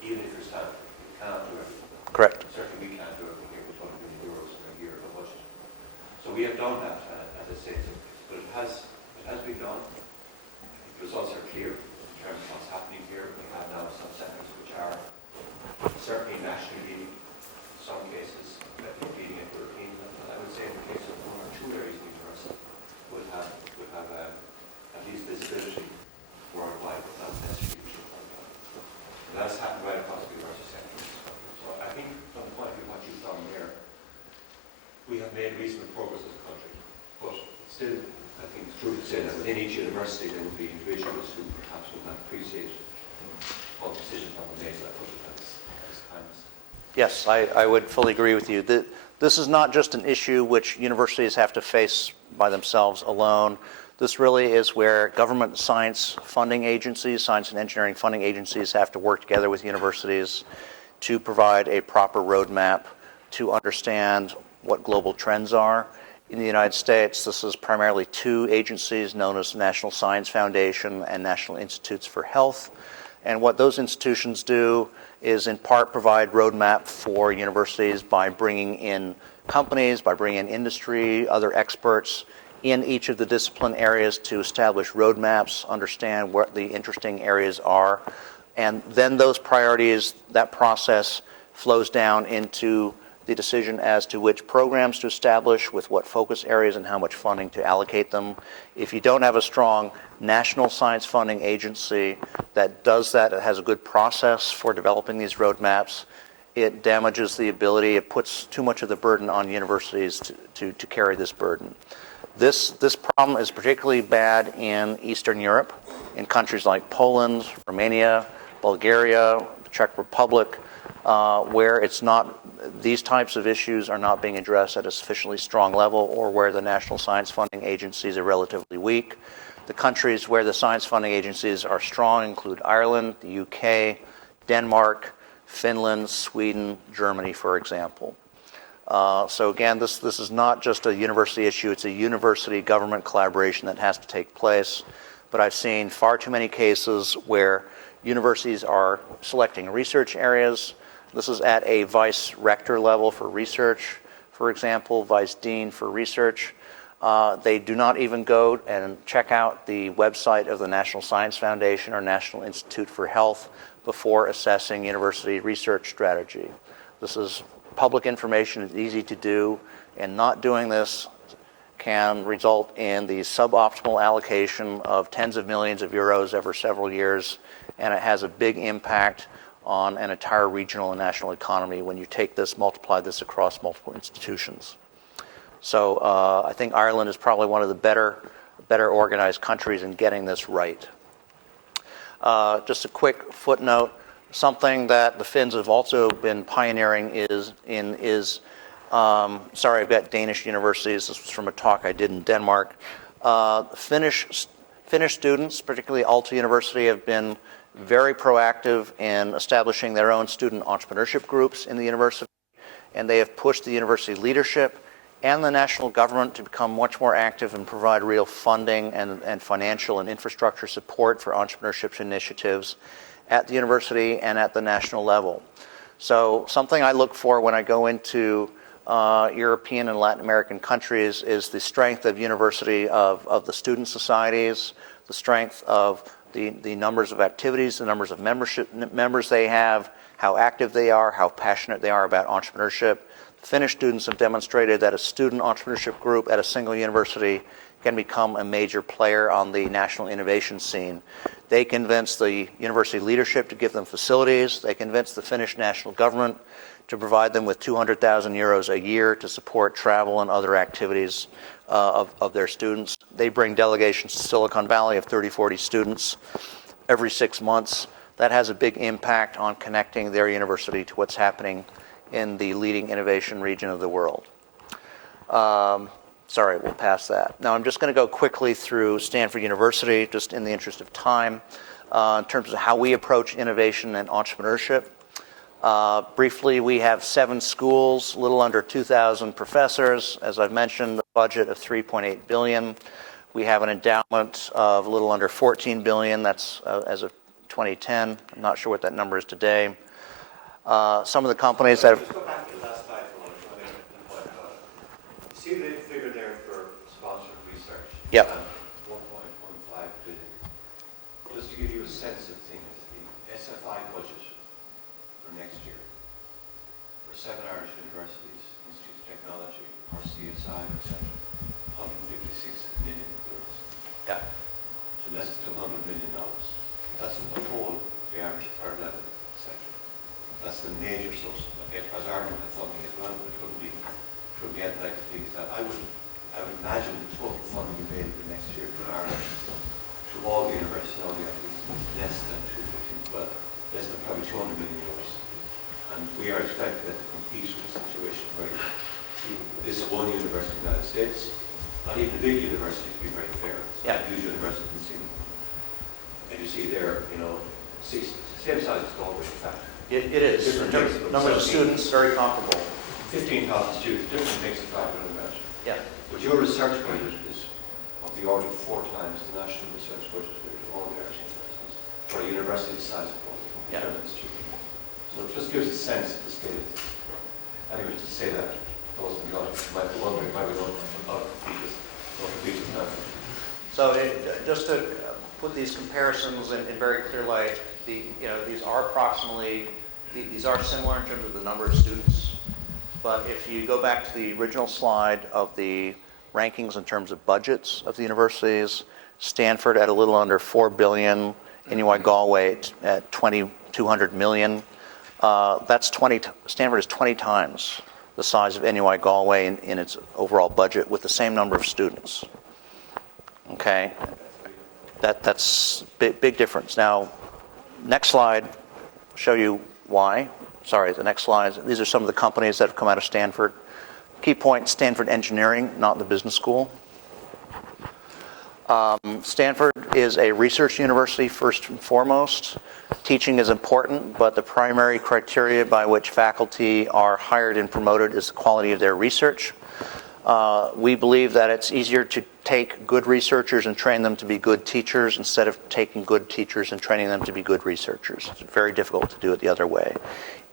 Even if you're Stanford, you cannot do everything. Correct. Certainly we can't do everything here with 20 million euros in a year of a budget. So we have done that, as I say, but it has been done. The results are clear in terms of what's happening here. We have now some centres which are certainly nationally leading, in some cases leading at European level. And I would say in the case of one or two areas in the university would have at least visibility worldwide, but not necessarily worldwide. And that's happened right across the university sector. So I think from the point of view of what you've done there, we have made reasonable progress as a country. But still, I think it's true to say that within each university there will be individuals who perhaps will not appreciate all the decisions that were made by public as kindness. Yes, I would fully agree with you. This is not just an issue which universities have to face by themselves alone. This really is where government science funding agencies, science and engineering funding agencies have to work together with universities to provide a proper roadmap to understand what global trends are. In the United States, this is primarily two agencies known as National Science Foundation and National Institutes for Health. And what those institutions do is in part provide roadmap for universities by bringing in companies, by bringing in industry, other experts in each of the discipline areas to establish roadmaps, understand what the interesting areas are. And then those priorities, that process flows down into the decision as to which programs to establish, with what focus areas and how much funding to allocate them. If you don't have a strong national science funding agency that does that, it has a good process for developing these roadmaps, it damages the ability, it puts too much of the burden on universities to carry this burden. This problem is particularly bad in Eastern Europe, in countries like Poland, Romania, Bulgaria, the Czech Republic, where these types of issues are not being addressed at a sufficiently strong level, or where the national science funding agencies are relatively weak. The countries where the science funding agencies are strong include Ireland, the UK, Denmark, Finland, Sweden, Germany, for example. So again, this is not just a university issue, it's a university-government collaboration that has to take place. But I've seen far too many cases where universities are selecting research areas. This is at a vice rector level for research, for example, vice dean for research. They do not even go and check out the website of the National Science Foundation or National Institute for Health before assessing university research strategy. This is public information, it's easy to do, and not doing this can result in the suboptimal allocation of tens of millions of euros over several years, and it has a big impact on an entire regional and national economy when you take this, multiply this across multiple institutions. So I think Ireland is probably one of the better organized countries in getting this right. Just a quick footnote, something that the Finns have also been pioneering is sorry, I've got Danish universities. This was from a talk I did in Denmark. Finnish students, particularly Aalto University, have been very proactive in establishing their own student entrepreneurship groups in the university, and they have pushed the university leadership and the national government to become much more active and provide real funding and financial and infrastructure support for entrepreneurship initiatives at the university and at the national level. So something I look for when I go into European and Latin American countries is the strength of university, of the student societies, the strength of the numbers of activities, the numbers of members they have, how active they are, how passionate they are about entrepreneurship. Finnish students have demonstrated that a student entrepreneurship group at a single university can become a major player on the national innovation scene. They convince the university leadership to give them facilities. They convince the Finnish national government to provide them with 200,000 euros a year to support travel and other activities of their students. They bring delegations to Silicon Valley of 30, 40 students every 6 months that has a big impact on connecting their university to what's happening in the leading innovation region of the world. Sorry, we'll pass that. Now I'm just going to go quickly through Stanford University, just in the interest of time, in terms of how we approach innovation and entrepreneurship. Briefly, we have 7 schools, a little under 2,000 professors. As I've mentioned, a budget of $3.8 billion. We have an endowment of a little under $14 billion. That's as of 2010. I'm not sure what that number is today. Some of the companies that have... Just go back to the last slide for one minute. You see the figure there for sponsored research? Yep. 1.15 billion. Just to give you a sense of things, the SFI budget for next year for 7 Irish universities, Institutes of Technology, RCSI, etc., 156 million euros. Yeah. So less than $200 million. That's the whole of the Irish third level sector. That's the major source of enterprise Ireland and funding as well, but it wouldn't be anything like the figures that I would imagine the total funding available next year for Ireland to all the universities, all the activities, less than 250, well, less than probably 200 million euros. And we are expected to compete with a situation where this one university in the United States, not even a big university to be very fair, it's not a huge university in Singapore. And you see there, same size as Galway, in fact. It is. In terms of numbers of students, very comparable. 15,000 students, different makes it 500 university. Yeah. But your research budget is of the order of 4 times the national research budget of all the Irish universities for a university the size of Galway. Yeah. So it just gives a sense of the scale of things. Anyway, just to say that, those in the audience might be wondering why we don't compete this now. So just to put these comparisons in very clear light, these are these are similar in terms of the number of students. But if you go back to the original slide of the rankings in terms of budgets of the universities, Stanford at a little under $4 billion, NUI Galway at $200 million. Stanford is 20 times the size of NUI Galway in its overall budget with the same number of students. Okay, that's big difference. Now, next slide, I'll show you why. Sorry, the next slide. These are some of the companies that have come out of Stanford. Key point, Stanford Engineering, not the business school. Stanford is a research university first and foremost. Teaching is important, but the primary criteria by which faculty are hired and promoted is the quality of their research. We believe that it's easier to take good researchers and train them to be good teachers instead of taking good teachers and training them to be good researchers. It's very difficult to do it the other way.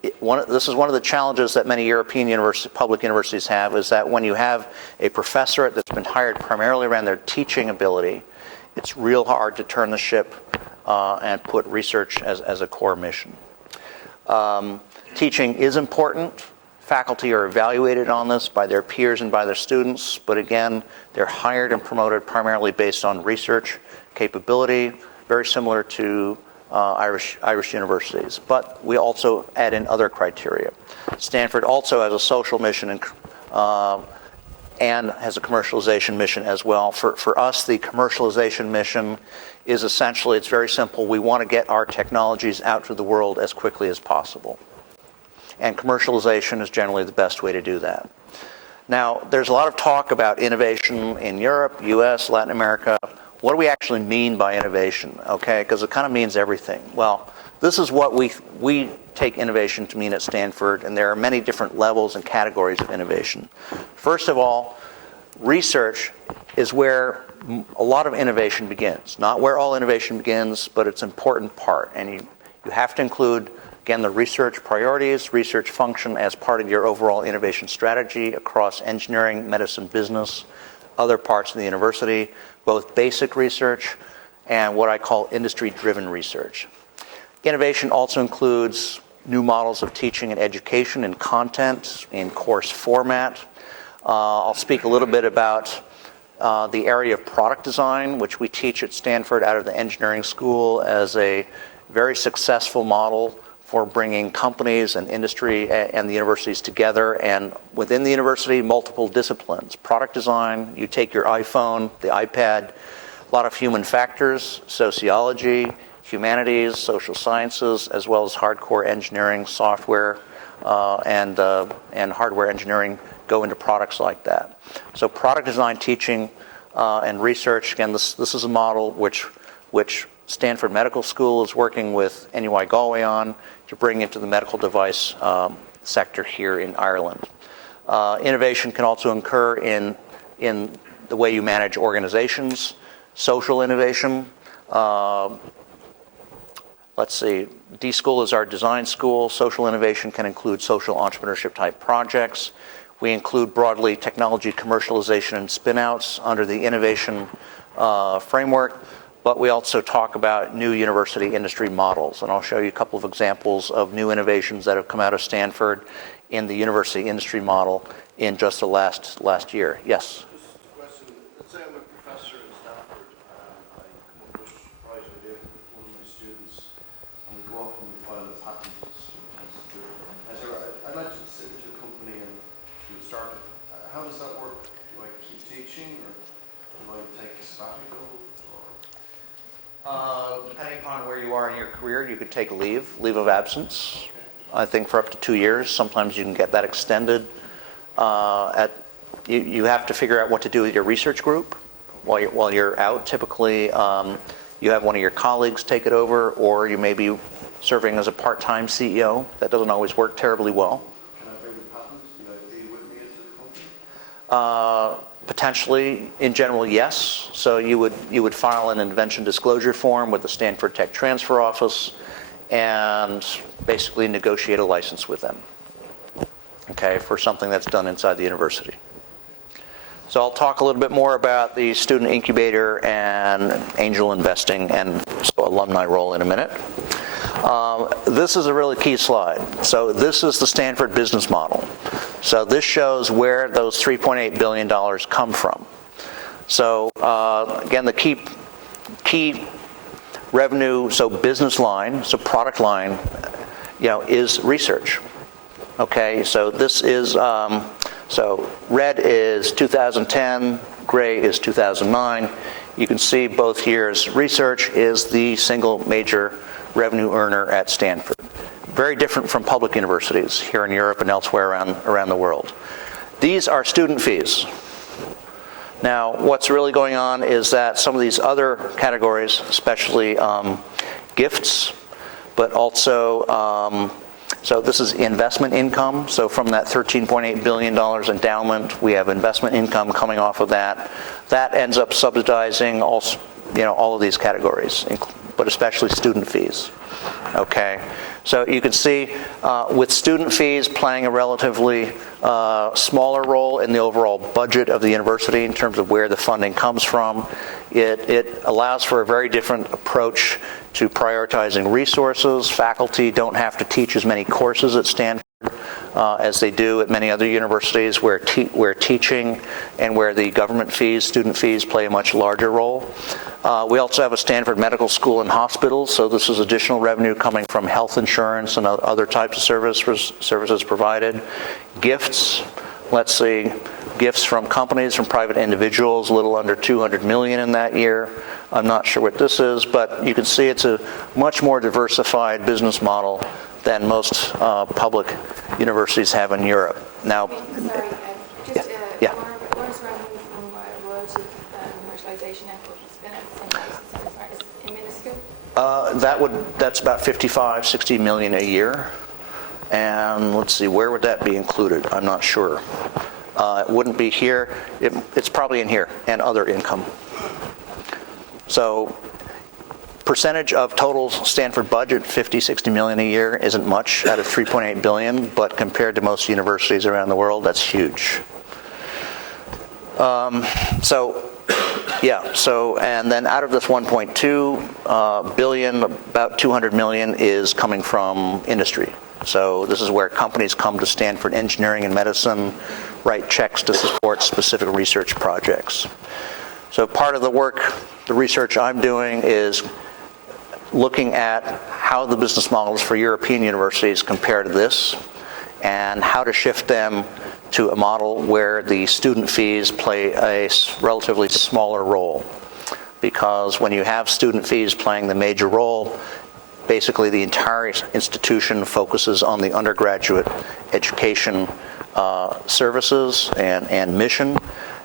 This is one of the challenges that many European public universities have, is that when you have a professor that's been hired primarily around their teaching ability, it's real hard to turn the ship and put research as a core mission. Teaching is important. Faculty are evaluated on this by their peers and by their students, but again, they're hired and promoted primarily based on research capability, very similar to Irish universities. But we also add in other criteria. Stanford also has a social mission and has a commercialization mission as well. For us, the commercialization mission is essentially, it's very simple. We want to get our technologies out to the world as quickly as possible. And commercialization is generally the best way to do that. Now, there's a lot of talk about innovation in Europe, US, Latin America. What do we actually mean by innovation? Okay, because it kind of means everything. Well, this is what we take innovation to mean at Stanford, and there are many different levels and categories of innovation. First of all, research is where a lot of innovation begins. Not where all innovation begins, but it's an important part. And you have to include, again, the research priorities, research function as part of your overall innovation strategy across engineering, medicine, business, other parts of the university, both basic research and what I call industry-driven research. Innovation also includes new models of teaching and education in content, in course format. I'll speak a little bit about the area of product design, which we teach at Stanford out of the engineering school as a very successful model for bringing companies and industry and the universities together, and within the university, multiple disciplines. Product design, you take your iPhone, the iPad, a lot of human factors, sociology, humanities, social sciences, as well as hardcore engineering, software, and hardware engineering go into products like that. So product design, teaching, and research, again, this is a model which Stanford Medical School is working with NUI Galway on to bring into the medical device sector here in Ireland. Innovation can also occur in the way you manage organizations, social innovation. Let's see, D-School is our design school. Social innovation can include social entrepreneurship type projects. We include broadly technology commercialization and spin-outs under the innovation framework, but we also talk about new university industry models. And I'll show you a couple of examples of new innovations that have come out of Stanford in the university industry model in just the last year. Yes? Just a question. Let's say I'm a professor at Stanford and I come up with a bright idea with one of my students and we go off and we file a patent. I'd like to sit with your company and do a startup. How does that work? Do I keep teaching or do I take a sabbatical? Depending upon where you are in your career, you could take leave of absence. I think for up to 2 years. Sometimes you can get that extended. You have to figure out what to do with your research group while you're out. Typically, you have one of your colleagues take it over, or you may be serving as a part-time CEO. That doesn't always work terribly well. Can I bring the patents? Do I be with me into the company? Potentially, in general, yes. So you would file an invention disclosure form with the Stanford Tech Transfer Office and basically negotiate a license with them, okay, for something that's done inside the university. So I'll talk a little bit more about the student incubator and angel investing and alumni role in a minute. This is a really key slide. So this is the Stanford business model. So this shows where those $3.8 billion come from. So again, the key revenue, so business line, so product line, is research. Okay, so this is, so red is 2010, gray is 2009. You can see both years research is the single major revenue earner at Stanford. Very different from public universities here in Europe and elsewhere around the world. These are student fees. Now, what's really going on is that some of these other categories, especially gifts, but also, so this is investment income. So from that $13.8 billion endowment, we have investment income coming off of that. That ends up subsidizing all of these categories, but especially student fees. Okay, so you can see with student fees playing a relatively smaller role in the overall budget of the university in terms of where the funding comes from, it allows for a very different approach to prioritizing resources. Faculty don't have to teach as many courses at Stanford as they do at many other universities where teaching and where the government fees, student fees, play a much larger role. We also have a Stanford Medical School and hospitals, so this is additional revenue coming from health insurance and other types of services provided. Gifts, let's see, gifts from companies, from private individuals, a little under 200 million in that year. I'm not sure what this is, but you can see it's a much more diversified business model than most public universities have in Europe. Now, Sorry, what is revenue from royalty commercialization and spin-outs in minuscule? That's about 60 million a year. And let's see, where would that be included? I'm not sure. It wouldn't be here. It's probably in here, and other income. So percentage of total Stanford budget, 60 million a year, isn't much out of 3.8 billion, but compared to most universities around the world, that's huge. And then out of this 1.2 billion, about 200 million is coming from industry. So this is where companies come to Stanford Engineering and Medicine, write checks to support specific research projects. So part of the work, the research I'm doing is looking at how the business models for European universities compare to this and how to shift them to a model where the student fees play a relatively smaller role. because when you have student fees playing the major role, basically the entire institution focuses on the undergraduate education services and mission,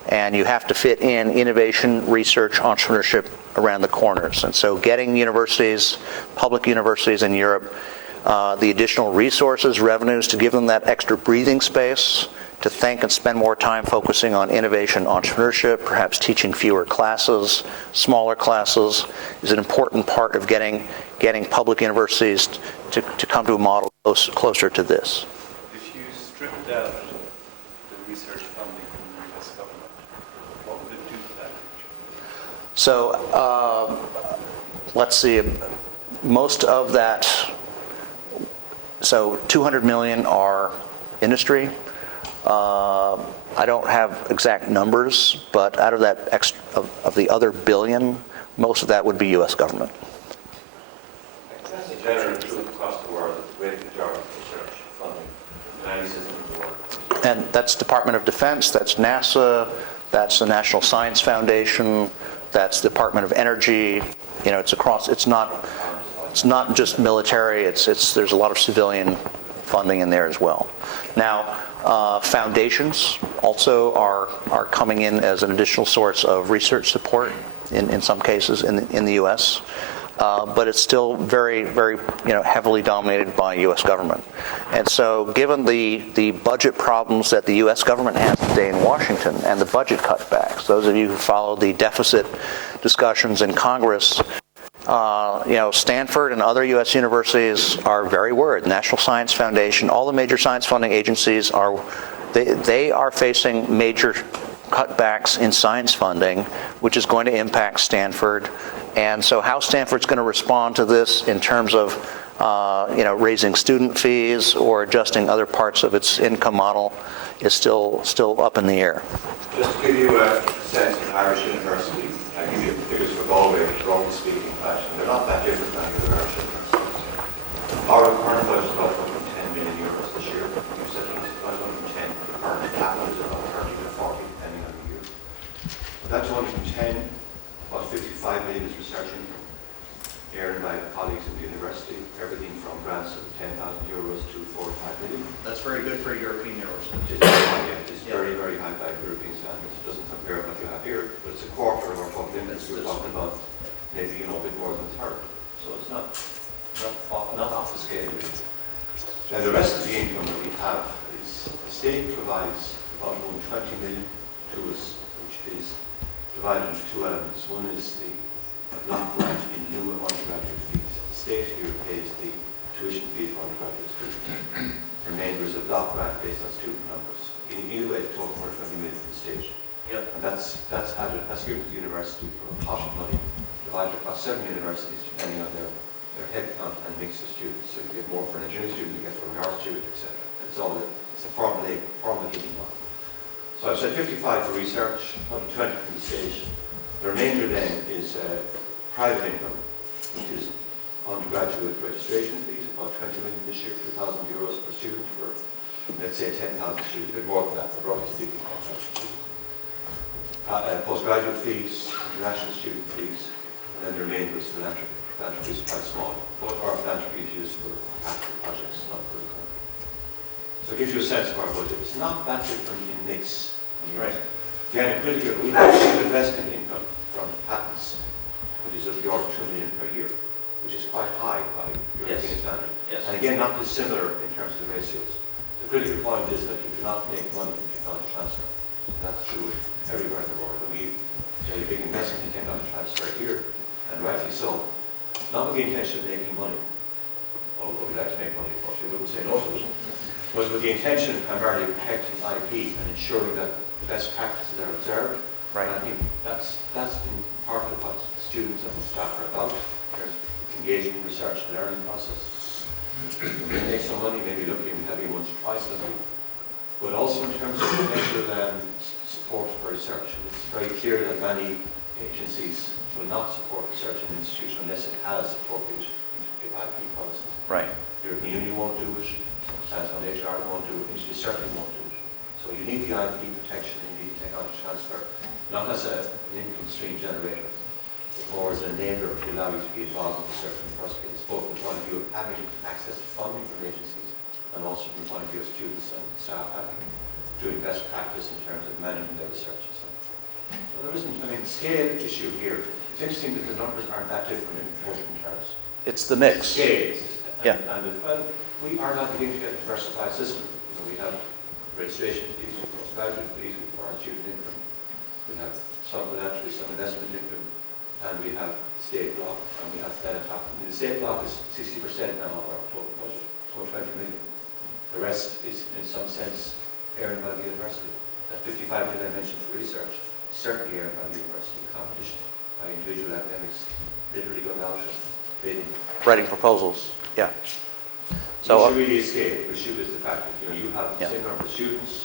and you have to fit in innovation, research, entrepreneurship around the corners. And so getting universities, public universities in Europe, the additional resources, revenues to give them that extra breathing space to think and spend more time focusing on innovation, entrepreneurship, perhaps teaching fewer classes, smaller classes, is an important part of getting public universities to come to a model closer to this. If you stripped out the research funding from the US government, what would it do to that picture? So let's see, most of that, so 200 million are industry. I don't have exact numbers, but out of that of the other billion, most of that would be U.S. government. That's a general truth across the world that the great majority of research funding in any system of the world. And that's Department of Defense, that's NASA, that's the National Science Foundation, that's the Department of Energy. You know, it's across. It's not just military. There's a lot of civilian funding in there as well. Now, foundations also are coming in as an additional source of research support in some cases in the U.S. But it's still very, very heavily dominated by U.S. government. And so given the budget problems that the U.S. government has today in Washington and the budget cutbacks, those of you who follow the deficit discussions in Congress, Stanford and other U.S. universities are very worried. National Science Foundation, all the major science funding agencies they are facing major cutbacks in science funding, which is going to impact Stanford. And so how Stanford's going to respond to this in terms of raising student fees or adjusting other parts of its income model is still up in the air. Just to give you a sense of Irish university, I give you the figures for Galway, broadly speaking, fashion. They're not that different than the Irish universities. Our current budget is about 110 million euros this year. You said it was about 110. Our capital is about 30 to 40, depending on the year. That 210, about 55 million is research income, earned by colleagues in the university, everything from grants of 10,000 euros to 4 or 5 million. That's very good for a European university. It's very, very high by European standards. It doesn't compare with what you have here, but it's a quarter of our total industry. We're talking about maybe a bit more than a third. So it's not off the scale. Then the rest of the income that we have is the state provides about 20 million to us, which is divided into two elements. One is the block grant in lieu of undergraduate fees. The state here pays the tuition fees for undergraduate students. The remainder is a block grant based on student numbers. In either way, the total for 20 million to the state. Yep. And that's given to the university for a pot of money, divided across 7 universities depending on their head count and mix of students. So you get more for an engineering student, you get for an art student, etc. It's a formula model. So I've said 55 for research, 120 from the state. The remainder then is private income, which is undergraduate registration fees, about 20 million this year, 2,000 euros per student for, let's say, 10,000 students, a bit more than that, but roughly speaking, postgraduate fees, international student fees, and then the remainder is philanthropy. Philanthropy is quite small. Both our philanthropy is used for capital projects, not for the country. So it gives you a sense of our budget. It's not that different in mix. Right. Again, critically, we have investment income from patents, which is of the order of 2 million per year, which is quite high by European standard. Yes. And again, not dissimilar in terms of the ratios. The critical point is that you do not make money from technology transfer. And that's true everywhere in the world. And we've made a big investment in technology transfer here, and rightly so. Not with the intention of making money, although we'd like to make money, of course, we wouldn't say no to it, but with the intention primarily of protecting IP and ensuring that the best practices are observed. Right. And I think that's been part of what students and staff are about, in terms of engaging in research and learning process. We may make some money, maybe looking heavy once or twice, but also in terms of potential support for research. It's very clear that many agencies will not support research in an institution unless it has appropriate IP policy. Right. The European Union won't do it, Science Foundation Ireland won't do it, industry certainly won't do it. So you need the IP protection, you need technology transfer, not as an income stream generator, more as an enabler to allow you to be involved in research in the first place, both from the point of view of having access to funding from agencies and also from the point of view of students and staff doing best practice in terms of managing their research. So there isn't, I mean, the scale issue here, it's interesting that the numbers aren't that different in proportion terms. It's the mix. Scale. Yeah. Well, we are not beginning to get a diversified system. You know, we have registration fees, postgraduate fees, foreign student income. We have some financial, some investment income, and we have state block, and we have then on top. I mean, the state block is 60% now of our total budget, so 20 million. The rest is, in some sense, earned by the university. That 55 million I mentioned for research is certainly earned by the university competition, by individual academics literally going out and bidding. Writing proposals, yeah. So So, the issue really is scale. The issue is the fact that you have the Yeah. same number of students,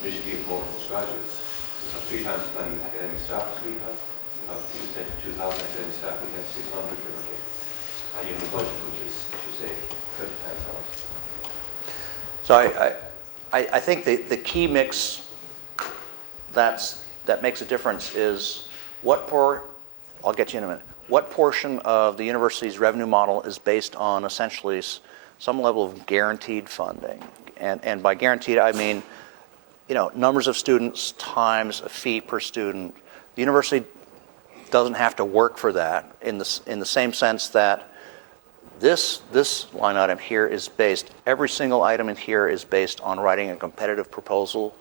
initially more postgraduates, you have 3 times as many academic staff as we have. You have 2,000 academic staff, we have 600 give or take. And you have a budget which is, I should say, 30 times ours. so I think the key mix that makes a difference is I'll get you in a minute. What portion of the university's revenue model is based on essentially some level of guaranteed funding? And by guaranteed, I mean, numbers of students times a fee per student. The university doesn't have to work for that in the same sense that this line item here is based, every single item in here is based on writing a competitive proposal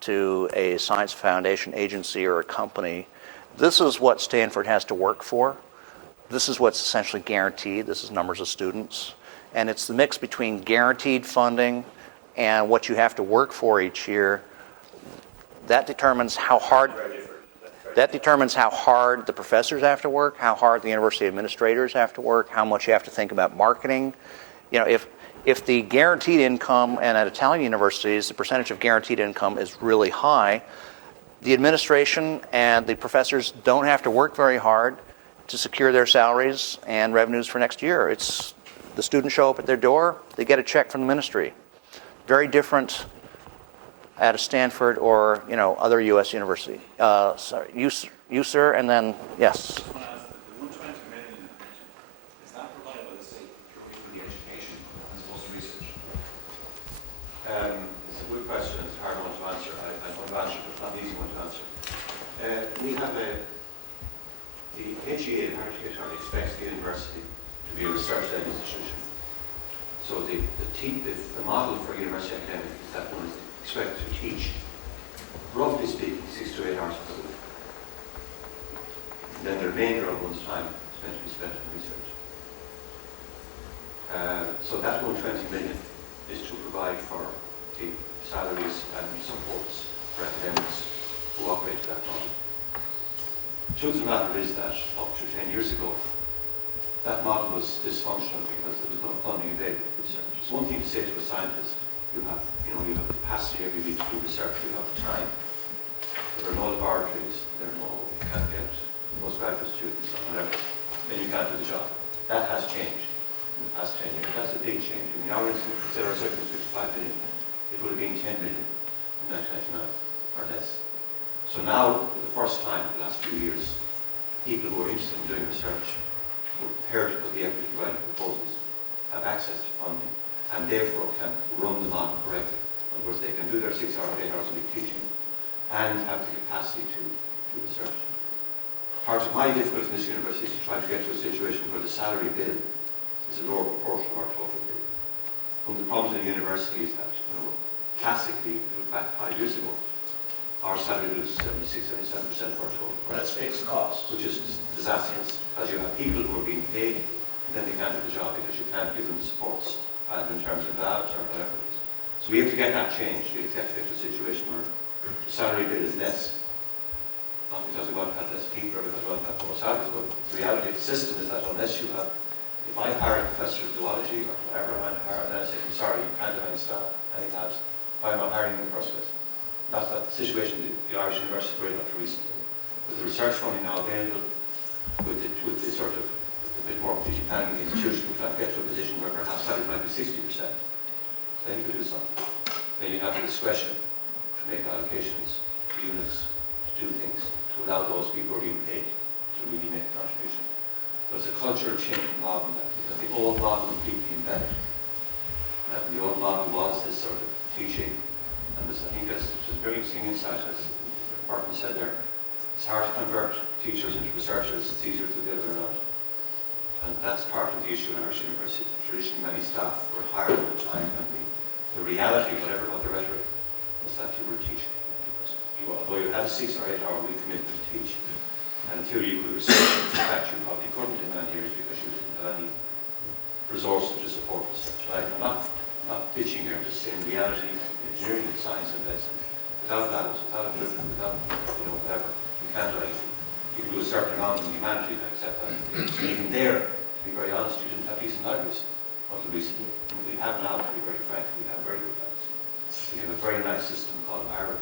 to a science foundation agency or a company. This is what Stanford has to work for. This is what's essentially guaranteed. This is numbers of students. And it's the mix between guaranteed funding and what you have to work for each year. That determines how hard the professors have to work, how hard the university administrators have to work, how much you have to think about marketing. If the guaranteed income, and at Italian universities, the percentage of guaranteed income is really high, the administration and the professors don't have to work very hard to secure their salaries and revenues for next year. It's the students show up at their door, they get a check from the ministry. Very different at a Stanford or other U.S. university. Sorry, you sir, and then yes. I just want to ask, the 120 million you mentioned, is that provided by the state purely for the education as opposed to research? It's a good question. It's a hard one to answer. I want to answer, but it's not an easy one to answer. We have the HEA, the Higher Education, expects the university to be a research-led institution. So the model for university academic is that one is expected to teach, roughly speaking, 6 to 8 hours per week. And then the remainder of one's time is meant to be spent on research. So that 120 million is to provide for the salaries and supports for academics who operate to that model. The truth of the matter is that up to 10 years ago, that model was dysfunctional because there was no funding available for research. It's one thing to say to a scientist, you have capacity every week to do research, you have time. There are no laboratories, you can't get postgraduate students or whatever, then you can't do the job. That has changed in the past 10 years. That's a big change. I mean, now consider our circuit 55 million. It would have been 10 million in 1999 or less. So now, for the first time in the last few years, people who are interested in doing research, who are prepared to put the effort into writing proposals, have access to funding, and therefore can run the model correctly. In other words, they can do their 6 hours, 8 hours a week teaching, and have the capacity to do research. Part of my difficulty in this university is to try to get to a situation where the salary bill is a lower proportion of our total bill. One of the problems in the university is that, classically, if you look back 5 years ago, our salary bill is 76-77% of our total. That's fixed costs. Which is disastrous, because you have people who are being paid, and then they can't do the job because you can't give them the supports, either in terms of labs or whatever it is. So we have to get that changed. We have to get to a situation where the salary bill is less. Not because we want to have less people or because we want to have more salaries, but the reality of the system is that unless you have, if I hire a professor of zoology or whatever I want to hire, and then I say, I'm sorry, you can't have any staff, any labs, why am I hiring in the first place? That's that situation the Irish University is very much recently. With the research funding now available, with the sort of a bit more strategic planning in the institution, we can get to a position where perhaps salary might be 60%. Then you could do something. Then you have the discretion to make allocations to units, to do things, to allow those people who are being paid to to really make a contribution. There's a cultural change involved in that, because the old model is deeply embedded. The old model was this sort of teaching, and I think that's a very interesting insight, as Burton said there. It's hard to convert teachers into researchers, it's easier to do the other way around. And that's part of the issue in Irish University. Traditionally, many staff were hired at the time, and the reality, whatever about the rhetoric, was that you were teaching. Although you had a 6 or 8 hour week commitment to teach, and until you could research, in fact, you probably couldn't in many years because you didn't have any resources to support research. I'm not pitching here, I'm just saying reality, engineering and science and medicine, without that, without equipment, without, whatever, you can't do anything. You can do a certain amount in humanities, I accept that. And even there, to be very honest, you didn't have decent libraries until recently. We have now, to be very frank, we have very good libraries. We have a very nice system called IRA,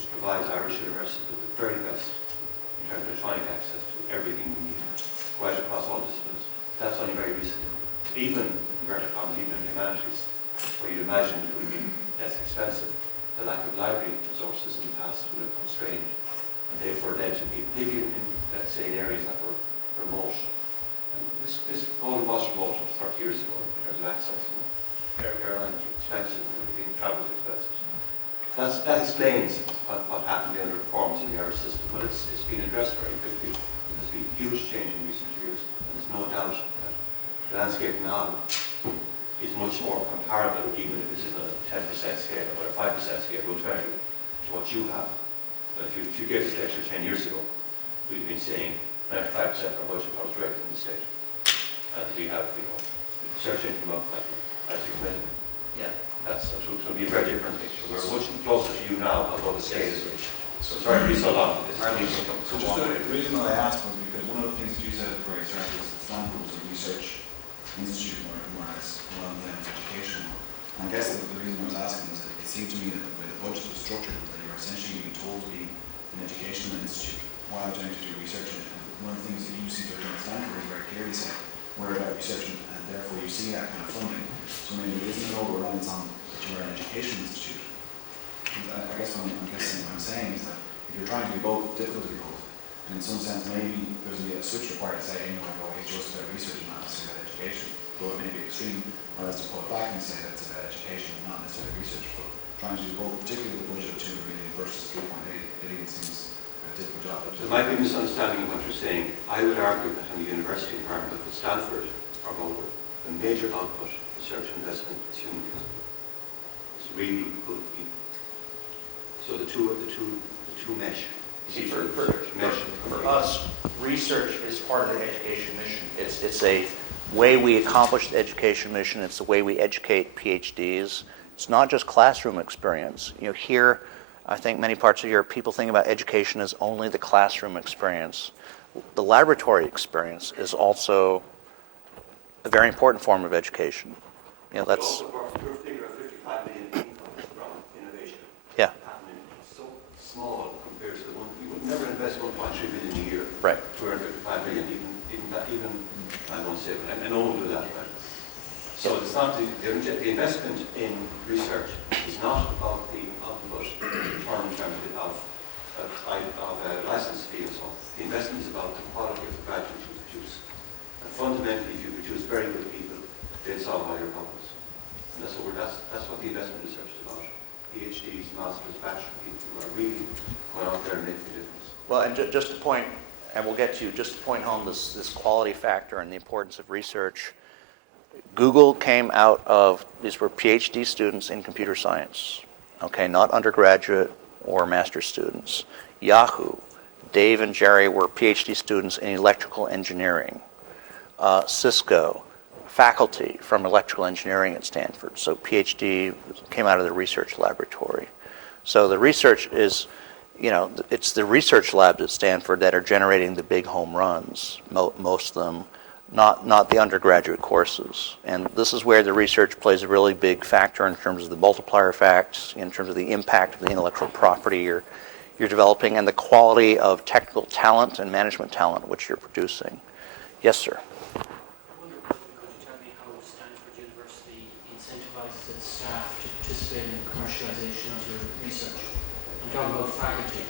which provides Irish universities with the very best in terms of electronic access to everything we need, right across all disciplines. That's only very recent. Even, inverted commas, even in humanities, where you'd imagine it would be less expensive, the lack of library resources in the past would have constrained, and therefore led to people, particularly in, let's say, in areas that were remote. And this all was remote 30 years ago in terms of access. Airlines were expensive, and everything, travel was expensive. That explains what happened in the reforms in the Irish system, but it's been addressed very quickly. There's been huge change in recent years, and there's no doubt that the landscape now is much more comparable, even if this isn't a 10% scale or a 5% scale, to what you have. But if you gave this lecture 10 years ago, we'd been saying 95% of our budget comes direct from the state. And we have, research income up like 6 million. Yeah. That's going to be a very different picture. We're much closer to you now, although the scale is rich. So sorry to be so long. So just the reason why I asked was because one of the things that you said at the very start is that Stanford was a research institute, whereas rather than education. And I guess the reason I was asking was that it seemed to me that the way the budget was structured, that you were essentially being told to be an educational institute while trying to do research. And one of the things that you seem to have done at Stanford is very clearly say, we're about research, and therefore you see that kind of funding. So maybe there isn't no reliance on that you are an education institute. And I guess what I'm saying is that if you're trying to be both, it's difficult to be both. And in some sense, maybe there's a switch required to say, it's just about research and not necessarily about education. Though it may be extreme, or else to pull it back and say that it's about education and not necessarily research. But trying to do both, particularly with a budget of 2 million versus 3.8 billion seems a difficult job. There might be a misunderstanding of what you're saying. I would argue that in the university environment, with Stanford or Galway, the major output research investment is human capital. It's really good people. So the two mesh. See, for us, research is part of the education mission. It's a way we accomplish the education mission. It's the way we educate PhDs. It's not just classroom experience. Here, I think many parts of Europe, people think about education as only the classroom experience. The laboratory experience is also a very important form of education. That's. Your figure of 55 million income from innovation. Yeah. It's so small compared to the one. You would never invest 1.3 billion a year. Right. 255 million, even I won't say, but I know we'll do that. Right? So it's not the investment in research is not about the output return in terms of license fee and so on. The investment is about the quality of the graduates you produce. And fundamentally, if you produce very good people, they'll solve all your problems. And that's what the investment research is about. PhDs, masters, bachelor people who are really going out there and making a difference. Well, and just to point, and we'll get to, just to point home this quality factor and the importance of research. Google came out of, these were PhD students in computer science, okay, not undergraduate or master's students. Yahoo, Dave and Gerry were PhD students in electrical engineering. Cisco, faculty from electrical engineering at Stanford, so PhD came out of the research laboratory. So the research is, it's the research labs at Stanford that are generating the big home runs, most of them, not the undergraduate courses. And this is where the research plays a really big factor in terms of the multiplier effects, in terms of the impact of the intellectual property you're developing, and the quality of technical talent and management talent which you're producing. Yes, sir. I wonder, could you tell me how Stanford University incentivizes its staff to participate in the commercialization of your research? I'm talking about faculty.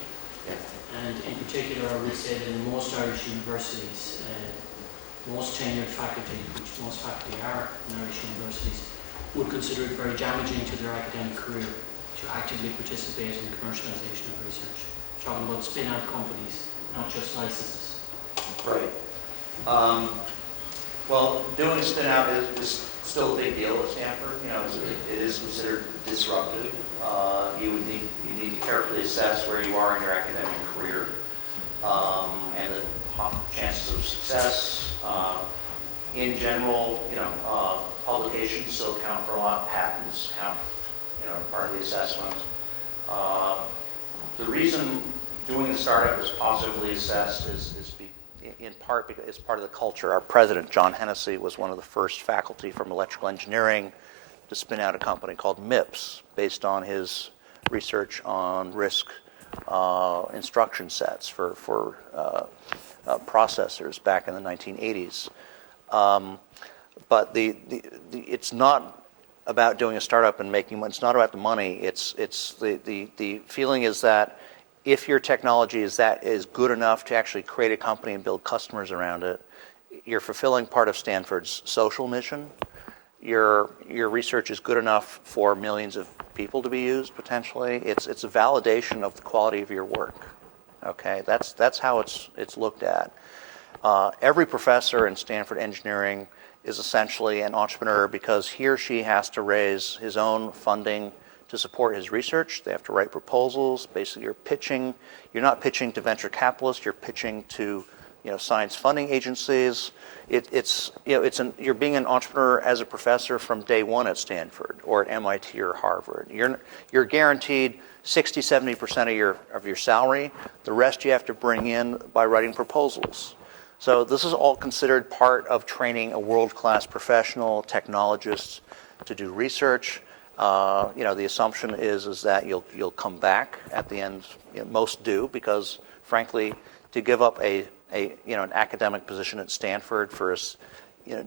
And in particular, I would say that in most Irish universities, most tenured faculty, which most faculty are in Irish universities, would consider it very damaging to their academic career to actively participate in commercialisation of research. Talking about spin-out companies, not just licenses. Right. Well, doing a spin-out is still a big deal at Stanford. You know, it is considered disruptive. You need to carefully assess where you are in your academic career and the chances of success. In general, you know, publications still count for a lot. Patents count, you know, part of the assessment. The reason doing a startup is positively assessed is in part because it's part of the culture. Our president, John Hennessy, was one of the first faculty from electrical engineering to spin out a company called MIPS based on his research on RISC instruction sets for processors back in the 1980s. But it's not about doing a startup and making money. It's not about the money. It's the feeling is that if your technology is good enough to actually create a company and build customers around it, you're fulfilling part of Stanford's social mission. Your research is good enough for millions of people to be used potentially. It's a validation of the quality of your work. Okay, that's how it's looked at. Every professor in Stanford Engineering is essentially an entrepreneur because he or she has to raise his own funding to support his research. They have to write proposals. Basically, you're not pitching to venture capitalists. You're pitching to, you know, science funding agencies. You're being an entrepreneur as a professor from day one at Stanford or at MIT or Harvard. You're guaranteed 60-70% of your salary. The rest you have to bring in by writing proposals. So this is all considered part of training a world-class professional technologist to do research. You know, the assumption is that you'll come back at the end. You know, most do, because frankly, to give up an academic position at Stanford for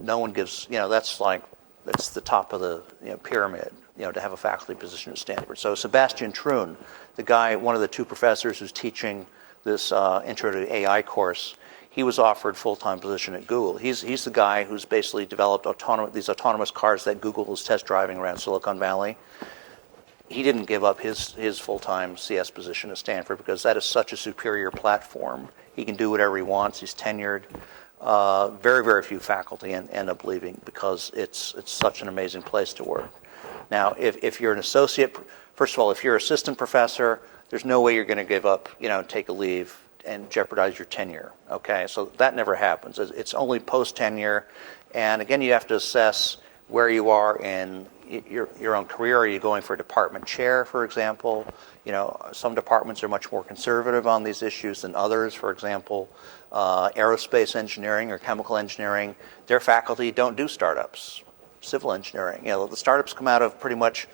no one gives. You know, that's the top of the pyramid. You know, to have a faculty position at Stanford. So Sebastian Troon, the guy, one of the two professors who's teaching this Intro to AI course, he was offered full-time position at Google. He's the guy who's basically developed these autonomous cars that Google is test driving around Silicon Valley. He didn't give up his full-time CS position at Stanford because that is such a superior platform. He can do whatever he wants. He's tenured. Very, very few faculty end up leaving because it's such an amazing place to work. Now, if you're an associate, first of all, if you're an assistant professor, there's no way you're going to give up, take a leave and jeopardize your tenure. Okay, so that never happens. It's only post-tenure, and again, you have to assess where you are in your own career. Are you going for a department chair, for example? Some departments are much more conservative on these issues than others. For example, aerospace engineering or chemical engineering, their faculty don't do startups. Civil engineering, the startups come out of pretty much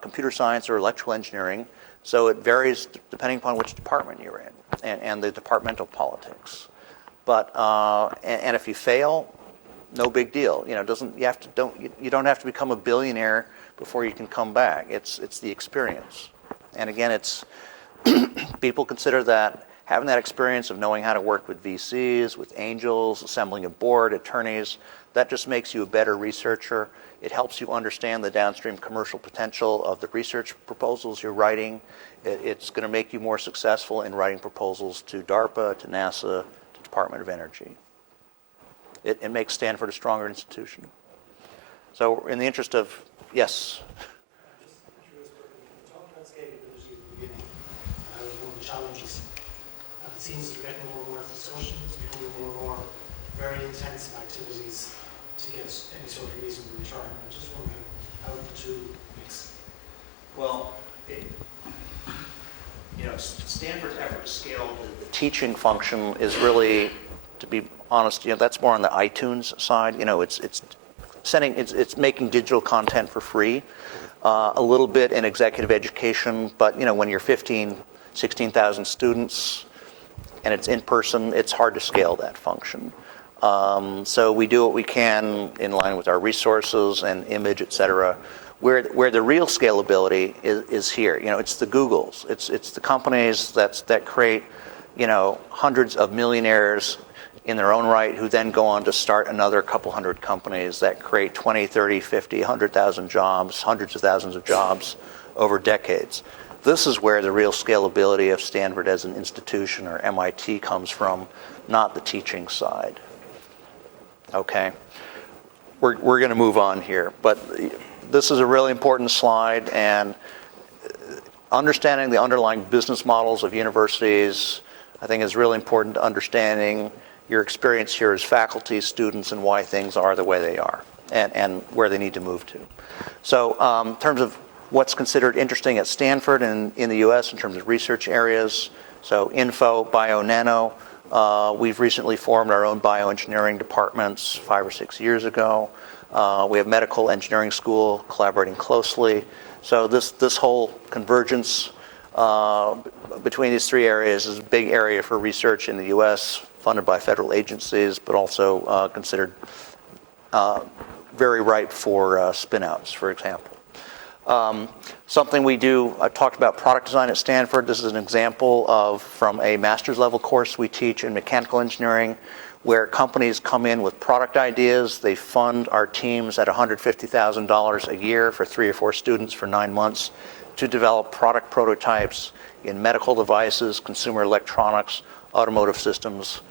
computer science or electrical engineering, so it varies depending upon which department you're in and the departmental politics. But and if you fail, no big deal. You don't have to become a billionaire before you can come back. It's the experience, and again, it's people consider that having that experience of knowing how to work with VCs, with angels, assembling a board, attorneys, that just makes you a better researcher. It helps you understand the downstream commercial potential of the research proposals you're writing. It's going to make you more successful in writing proposals to DARPA, to NASA, to Department of Energy. It makes Stanford a stronger institution. So in the interest of, yes? Just curious, you talked about scalability at the beginning. That was one of the challenges. And it seems to be getting more and more discussions, becoming more and more very intensive activities to get any sort of reasonable return. I just wonder how the two mix. Well, Stanford's effort to scale the teaching function is really, to be honest, that's more on the iTunes side. It's making digital content for free, a little bit in executive education, but when you're 16,000 students and it's in person, it's hard to scale that function. So we do what we can in line with our resources and image, et cetera. Where the real scalability is here. It's the Googles. It's the companies that create, hundreds of millionaires in their own right, who then go on to start another couple hundred companies that create 20, 30, 50, 100,000 jobs, hundreds of thousands of jobs over decades. This is where the real scalability of Stanford as an institution or MIT comes from, not the teaching side. Okay, we're going to move on here, but this is a really important slide, and understanding the underlying business models of universities, I think, is really important to understanding your experience here as faculty, students, and why things are the way they are, and where they need to move to. So in terms of what's considered interesting at Stanford and in the US in terms of research areas, so info, bio, nano, we've recently formed our own bioengineering departments 5 or 6 years ago. We have medical engineering school collaborating closely. So this whole convergence between these three areas is a big area for research in the US, funded by federal agencies, but also considered very ripe for spin-outs, for example. Something we do, I talked about product design at Stanford. This is an example from a master's level course we teach in mechanical engineering, where companies come in with product ideas. They fund our teams at $150,000 a year for 3 or 4 students for 9 months to develop product prototypes in medical devices, consumer electronics, automotive systems,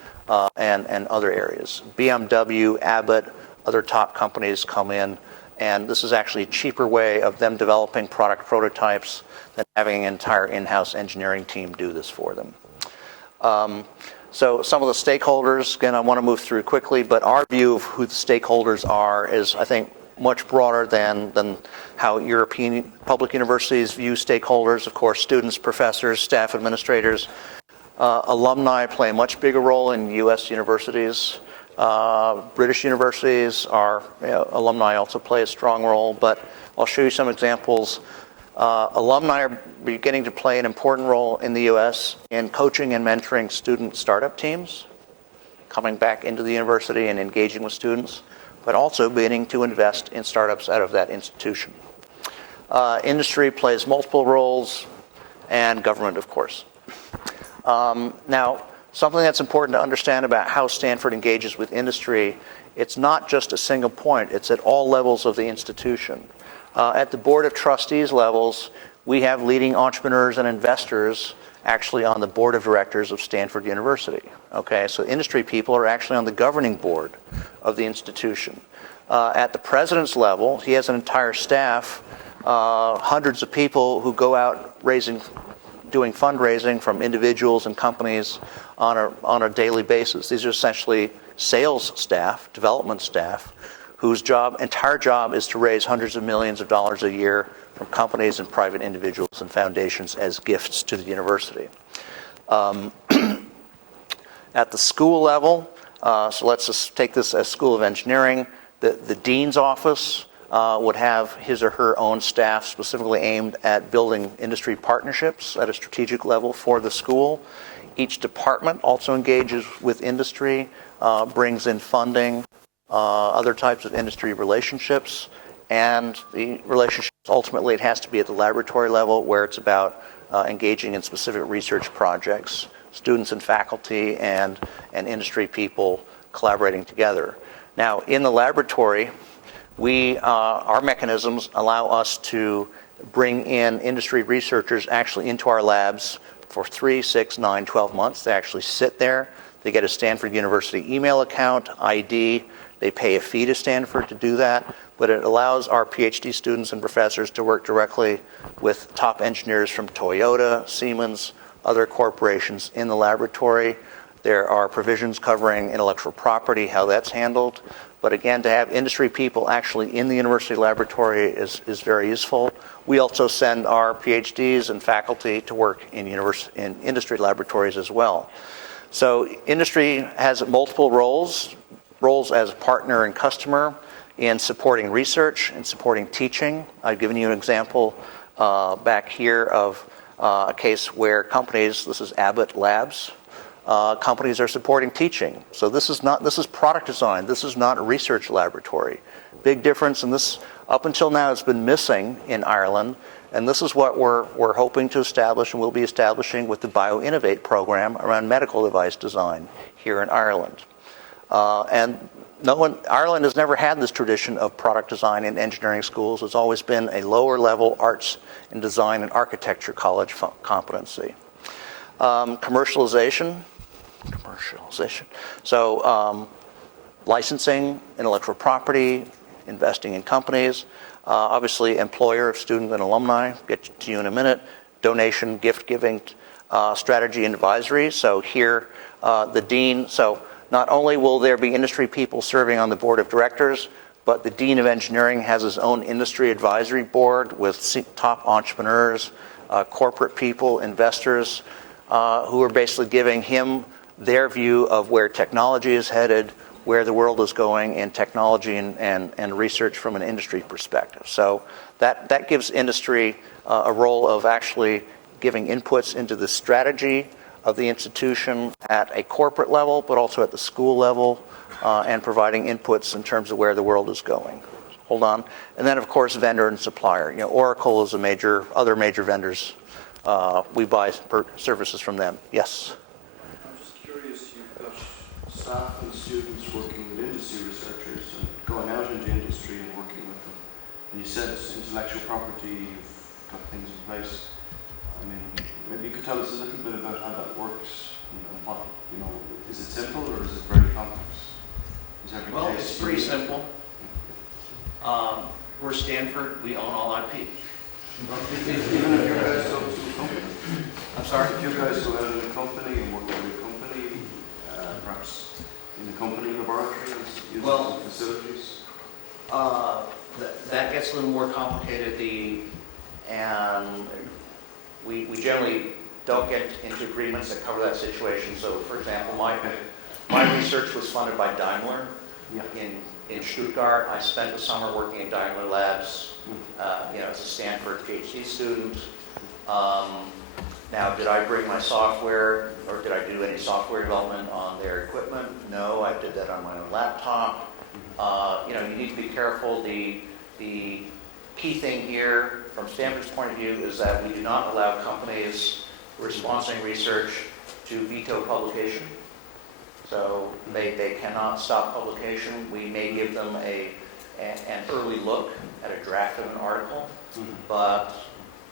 and other areas. BMW, Abbott, other top companies come in, and this is actually a cheaper way of them developing product prototypes than having an entire in-house engineering team do this for them. So some of the stakeholders, again, I want to move through quickly, but our view of who the stakeholders are is, I think, much broader than how European public universities view stakeholders. Of course, students, professors, staff administrators. Alumni play a much bigger role in U.S. universities. British universities, alumni also play a strong role, but I'll show you some examples. Alumni are beginning to play an important role in the U.S. in coaching and mentoring student startup teams, coming back into the university and engaging with students, but also beginning to invest in startups out of that institution. Industry plays multiple roles, and government, of course. Now, something that's important to understand about how Stanford engages with industry, it's not just a single point, it's at all levels of the institution. At the Board of Trustees levels, we have leading entrepreneurs and investors actually on the board of directors of Stanford University. Okay, so industry people are actually on the governing board of the institution. At the president's level, he has an entire staff, hundreds of people who go out doing fundraising from individuals and companies on a daily basis. These are essentially sales staff, development staff, whose entire job is to raise hundreds of millions of dollars a year from companies and private individuals and foundations as gifts to the university. At the school level, so let's just take this as School of Engineering, the dean's office would have his or her own staff specifically aimed at building industry partnerships at a strategic level for the school. Each department also engages with industry, brings in funding, other types of industry relationships, and the relationships, ultimately it has to be at the laboratory level, where it's about engaging in specific research projects, students and faculty and industry people collaborating together. Now, in the laboratory, our mechanisms allow us to bring in industry researchers actually into our labs for 3, 6, 9, 12 months. They actually sit there. They get a Stanford University email account, ID. They pay a fee to Stanford to do that, but it allows our PhD students and professors to work directly with top engineers from Toyota, Siemens, other corporations in the laboratory. There are provisions covering intellectual property, how that's handled. But again, to have industry people actually in the university laboratory is very useful. We also send our PhDs and faculty to work in industry laboratories as well. So industry has multiple roles as a partner and customer in supporting research and supporting teaching. I've given you an example back here of a case where companies, this is Abbott Labs, companies are supporting teaching. So this is product design. This is not a research laboratory. Big difference, and this Up until now, it's been missing in Ireland, and this is what we're hoping to establish and will be establishing with the BioInnovate program around medical device design here in Ireland. And Ireland has never had this tradition of product design in engineering schools. It's always been a lower level arts and design and architecture college competency. Commercialization. So licensing, intellectual property, investing in companies, obviously employer of student and alumni, get to you in a minute, donation, gift giving, strategy and advisory. So here, the dean, so not only will there be industry people serving on the board of directors, but the dean of engineering has his own industry advisory board with top entrepreneurs, corporate people, investors, who are basically giving him their view of where technology is headed, where the world is going in technology and research from an industry perspective. So that gives industry a role of actually giving inputs into the strategy of the institution at a corporate level, but also at the school level, and providing inputs in terms of where the world is going. Hold on. And then, of course, vendor and supplier. You know, Oracle is other major vendors. We buy services from them. Yes? I'm just curious, you've got staff and students working with industry researchers and going out into industry and working with them. And you said it's intellectual property, you've got things in place. I mean, maybe you could tell us a little bit about how that works and what, you know, is it simple or is it very complex? Well, it's pretty simple. We're Stanford, we own all IP. Even if you guys go to a company? I'm sorry? If you guys go out in a company and work with a company, perhaps in the company laboratory, using facilities? That gets a little more complicated. And we generally don't get into agreements that cover that situation. So, for example, my research was funded by Daimler in Stuttgart. I spent the summer working in Daimler Labs, as a Stanford PhD student. Now, did I bring my software, or did I do any software development on their equipment? No, I did that on my own laptop. You need to be careful. The key thing here, from Stanford's point of view, is that we do not allow companies who are sponsoring research to veto publication. So they cannot stop publication. We may give them an early look at a draft of an article, but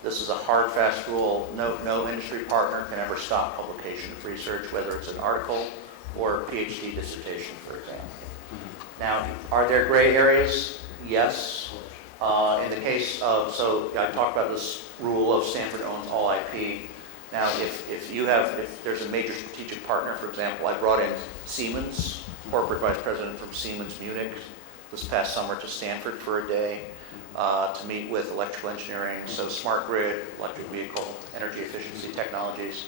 this is a hard, fast rule. No industry partner can ever stop publication of research, whether it's an article or a PhD dissertation, for example. Now, are there gray areas? Yes. In the case of, so I talked about this rule of Stanford owns all IP. Now, if there's a major strategic partner, for example, I brought in Siemens, corporate vice president from Siemens Munich, this past summer to Stanford for a day to meet with electrical engineering, so smart grid, electric vehicle, energy efficiency technologies.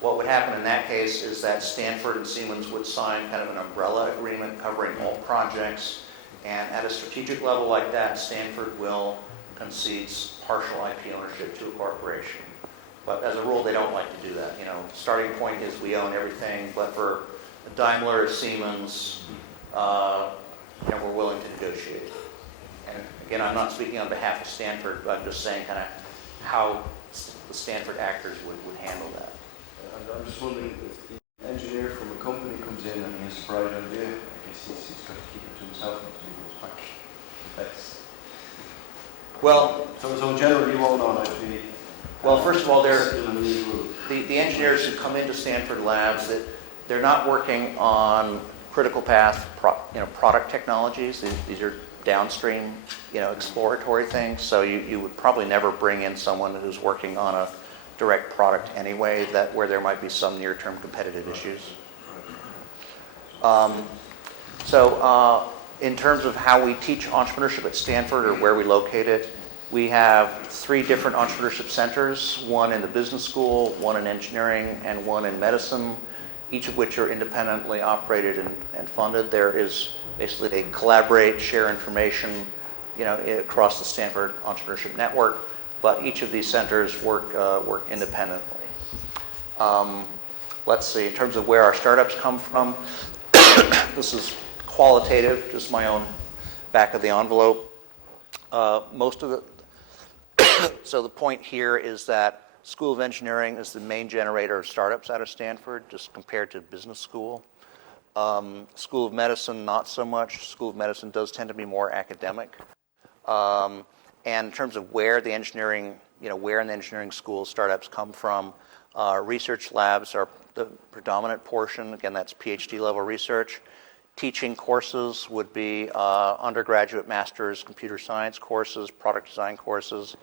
What would happen in that case is that Stanford and Siemens would sign kind of an umbrella agreement covering all projects, and at a strategic level like that, Stanford will concede partial IP ownership to a corporation. But as a rule, they don't like to do that. Starting point is we own everything, but for Daimler, Siemens, we're willing to negotiate. And again, I'm not speaking on behalf of Stanford, but I'm just saying kind of how the Stanford actors would handle that. I'm just wondering if the engineer from a company comes in and he has a bright idea, I guess he's got to keep it to himself until he goes back. That's well. So generally you won't own IP. Well, first of all, the engineers who come into Stanford Labs, they're not working on critical path product technologies. These are downstream exploratory things. So you would probably never bring in someone who's working on a direct product anyway, where there might be some near-term competitive issues. In terms of how we teach entrepreneurship at Stanford, or where we locate it, we have 3 different entrepreneurship centers, one in the business school, one in engineering, and one in medicine, each of which are independently operated and funded. There is basically they collaborate, share information, across the Stanford Entrepreneurship Network, but each of these centers work independently. Let's see, in terms of where our startups come from, this is qualitative, just my own back of the envelope. Most of the so the point here is that School of Engineering is the main generator of startups out of Stanford, just compared to business school. School of Medicine, not so much. School of Medicine does tend to be more academic. And in terms of where the engineering, where in the engineering school startups come from, research labs are the predominant portion. Again, that's PhD level research. Teaching courses would be undergraduate, master's, computer science courses, product design courses,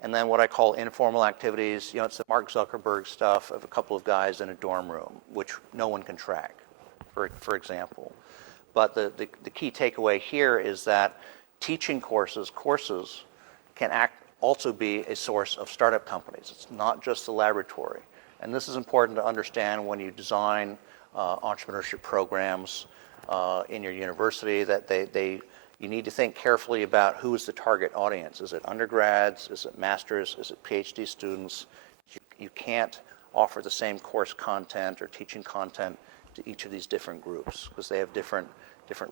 and then what I call informal activities. It's the Mark Zuckerberg stuff of a couple of guys in a dorm room, which no one can track, for example. But the key takeaway here is that teaching courses can also be a source of startup companies. It's not just the laboratory. And this is important to understand when you design entrepreneurship programs in your university, that you need to think carefully about who is the target audience. Is it undergrads? Is it masters? Is it PhD students? You can't offer the same course content or teaching content to each of these different groups because they have different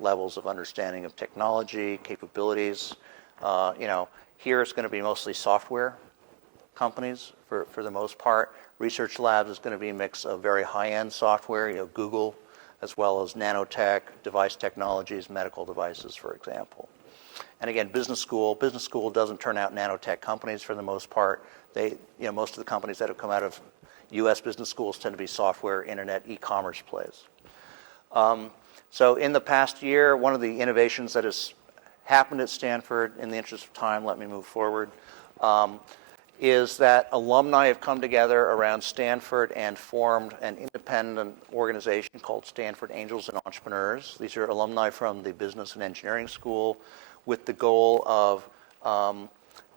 levels of understanding of technology, capabilities. Here it's going to be mostly software companies for the most part. Research labs is going to be a mix of very high-end software, Google, as well as nanotech, device technologies, medical devices, for example. And again, business school doesn't turn out nanotech companies for the most part. Most of the companies that have come out of U.S. business schools tend to be software, internet, e-commerce plays. So in the past year, one of the innovations that has happened at Stanford, in the interest of time, let me move forward, is that alumni have come together around Stanford and formed an independent organization called Stanford Angels and Entrepreneurs. These are alumni from the Business and Engineering School with the goal of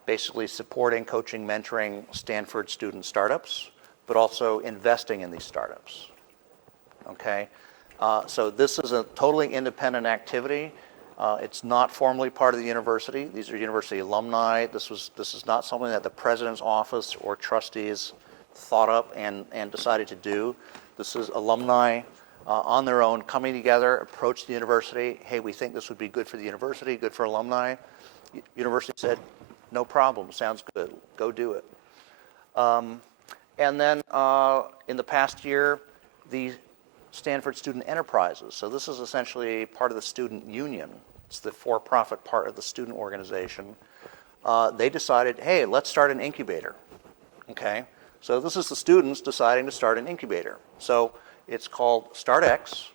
basically supporting, coaching, mentoring Stanford student startups, but also investing in these startups. Okay? So this is a totally independent activity. It's not formally part of the university. These are university alumni. This is not something that the president's office or trustees thought up and decided to do. This is alumni on their own coming together, approached the university. Hey, we think this would be good for the university, good for alumni. University said, no problem, sounds good, go do it. And then in the past year, the Stanford Student Enterprises. So this is essentially part of the student union. It's the for-profit part of the student organization. They decided, hey, let's start an incubator. Okay? So this is the students deciding to start an incubator. So it's called StartX.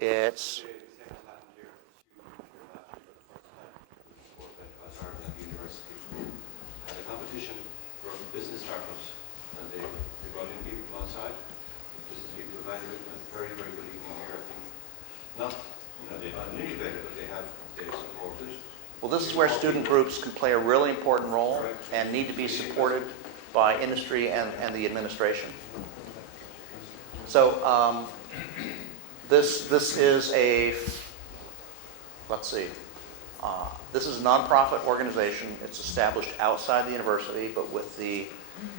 It's competition for business startups, and they brought in people from outside, business people evaluate, and very, very good evening here, I think. Not, they're not an incubator, but they support it. Well, this is where student groups can play a really important role and need to be supported by industry and the administration. So this is a, let's see, this is a nonprofit organization. It's established outside the university, but with the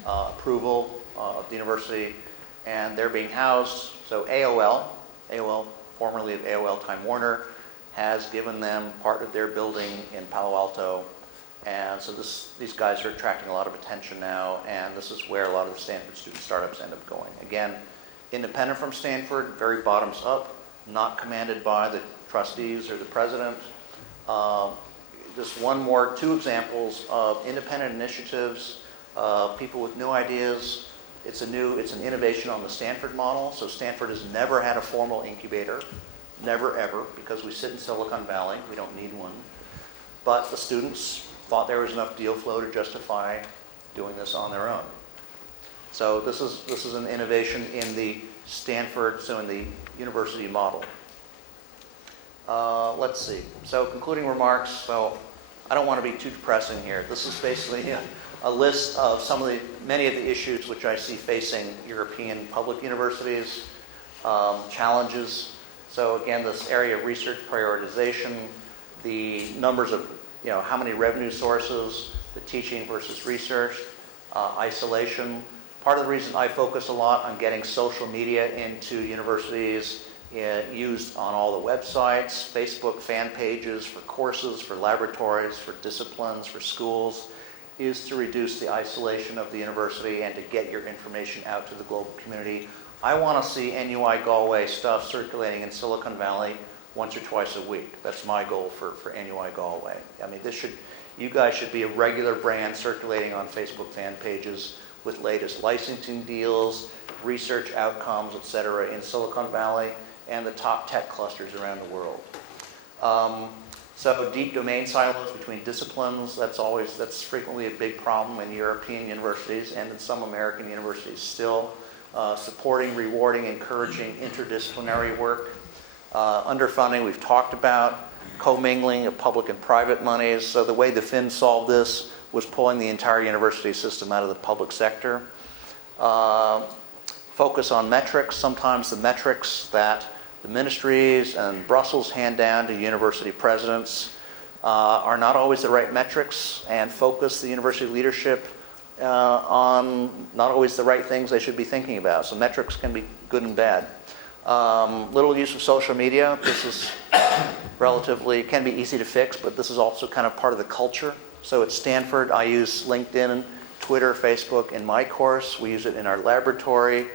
approval of the university, and they're being housed. So AOL, formerly of AOL Time Warner, has given them part of their building in Palo Alto, and so these guys are attracting a lot of attention now, and this is where a lot of the Stanford student startups end up going. Again, independent from Stanford, very bottoms up, not commanded by the trustees or the president. Just two examples of independent initiatives, people with new ideas. It's an innovation on the Stanford model. So Stanford has never had a formal incubator, never ever, because we sit in Silicon Valley. We don't need one. But the students thought there was enough deal flow to justify doing this on their own. So this is an innovation in the Stanford, so in the university model. Let's see. So concluding remarks. So I don't want to be too depressing here. This is basically a list of many of the issues which I see facing European public universities, challenges. So again, this area of research prioritization, the numbers of, how many revenue sources, the teaching versus research, isolation. Part of the reason I focus a lot on getting social media into universities used on all the websites, Facebook fan pages for courses, for laboratories, for disciplines, for schools, is to reduce the isolation of the university and to get your information out to the global community. I want to see NUI Galway stuff circulating in Silicon Valley once or twice a week. That's my goal for NUI Galway. I mean, you guys should be a regular brand circulating on Facebook fan pages with latest licensing deals, research outcomes, et cetera, in Silicon Valley and the top tech clusters around the world. So deep domain silos between disciplines, that's frequently a big problem in European universities and in some American universities still. Supporting, rewarding, encouraging interdisciplinary work. Underfunding, we've talked about. Commingling of public and private monies. So the way the Finns solved this was pulling the entire university system out of the public sector. Focus on metrics. Sometimes the metrics that the ministries and Brussels hand down to university presidents are not always the right metrics, and focus the university leadership on not always the right things they should be thinking about. So metrics can be good and bad. Little use of social media. This is can be easy to fix, but this is also kind of part of the culture. So at Stanford, I use LinkedIn, Twitter, Facebook in my course. We use it in our laboratory.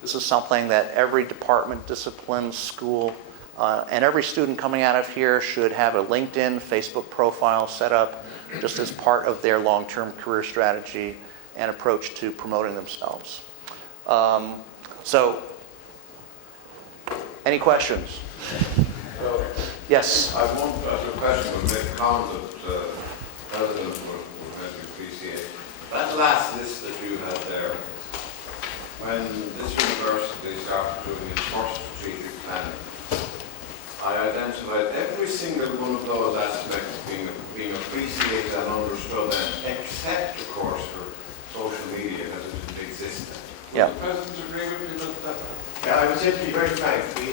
This is something that every department, discipline, school, and every student coming out of here should have a LinkedIn, Facebook profile set up just as part of their long-term career strategy and approach to promoting themselves. So, any questions? Yes? I won't ask a question, but make a comment that President would maybe appreciate. That last list that you had there, when this university started doing its first strategic planning, I identified every single one of those aspects being appreciated and understood, except, of course, for social media, that it didn't exist. Yeah. Would the President agree with me about that? Yeah, I would say, to be very frank, we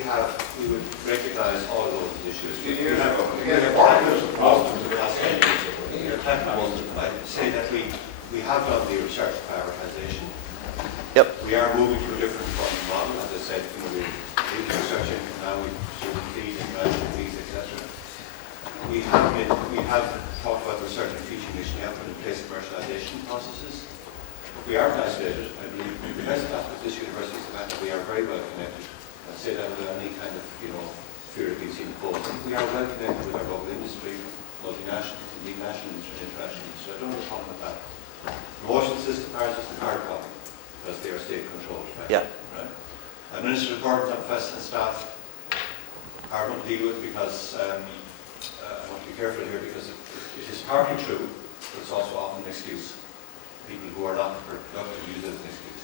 would recognise all of those issues. Years ago, We have tackled most of the last 10 years ago. We have tackled most of them. I would say that we have done the research prioritization. Yep. We are moving to a different funding model. As I said, we leave research income now, we student fees and graduate fees, etc. We have talked about the research and teaching mission. We have put in place commercialization processes. We are isolated. I believe the best part of this university is the fact that we are very well connected. I say that without any kind of, fear of being seen cold. We are well connected with our local industry, multinationals, indeed nationals and internationals. So I don't have a problem with that. Promotion system, ours is the hard copy, because they are state controlled. Right? Yeah. Right? Administrative burdens on professors and staff are going to deal with, because I want to be careful here, because it is partly true, but it's also often an excuse. People who are not productive use it as an excuse.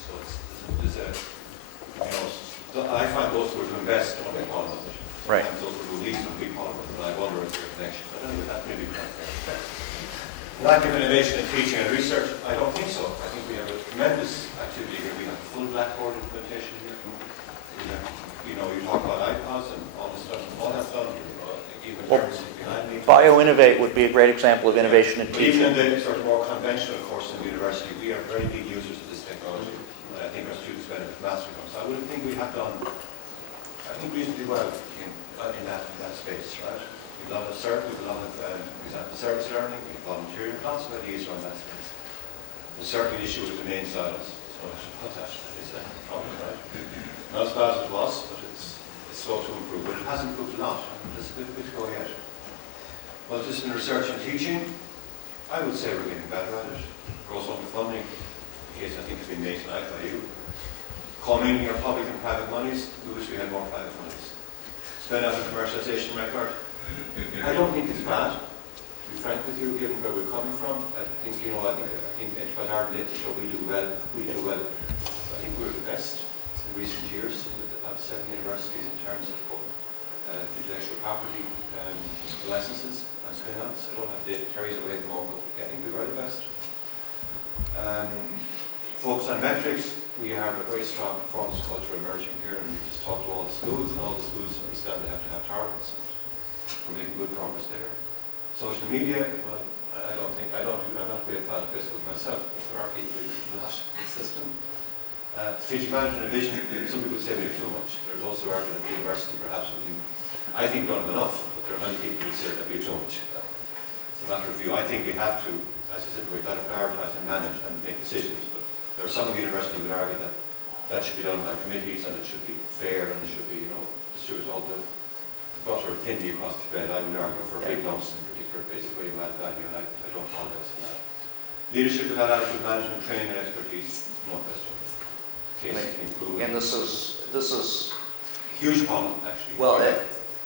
So I find those who are doing best don't get problem with it. Right. And those who least don't get problem with it. And I wonder if there's a connection. But anyway, that may be not fair. Lack of innovation in teaching and research, I don't think so. I think we have a tremendous activity here. We have full blackboard implementation here. We have, you talk about iPods and all this stuff. All that's done here. Even behind me. BioInnovate would be a great example of innovation in teaching. Even in the sort of more conventional course in the university, we are very big users of this technology. And I think our students benefit massively from it. So I would think we have done, reasonably well in that space, right? We have a lot of CERT, we have a lot of, for example, service learning, we have volunteering, lots of ideas around that space. There's certainly an issue with domain silence. So that is a problem, right? Not as bad as it was, but it's slow to improve. But it has improved a lot. There's a bit to go yet. Well, just in research and teaching, I would say we're getting better at it. Gross funding, in case I think it's been made tonight by you. Commingling our public and private monies, we wish we had more private monies. Spend out the commercialization record. I don't think it's bad, to be frank with you, given where we're coming from. I think Enterprise Ireland did show we do well. I think we're the best in recent years out of 7 universities in terms of intellectual property licenses and spin-outs. I don't have data carries away at the moment, but I think we're the best. Focus on metrics. We have a very strong performance culture emerging here, and we just talked to all the schools, and all the schools understand they have to have targets. We're making good progress there. Social media, well, I'm not a great fan of Facebook myself, but there are people who use the system. Strategic management and vision, some people say we have too much. There's also argument at the university perhaps we do, I think, don't have enough, but there are many people who say that we have too much. It's a matter of view. I think we have to, as I said, we've got to prioritise and manage and make decisions, but there are some of the university who would argue that that should be done by committees and it should be fair and it should be, distribute all the butter thinly across the bread. I would argue for big lumps in particular, basically, who add value, and I don't apologise for that. Leadership without adequate management, training and expertise, no question. Again, this is Huge problem, actually. well,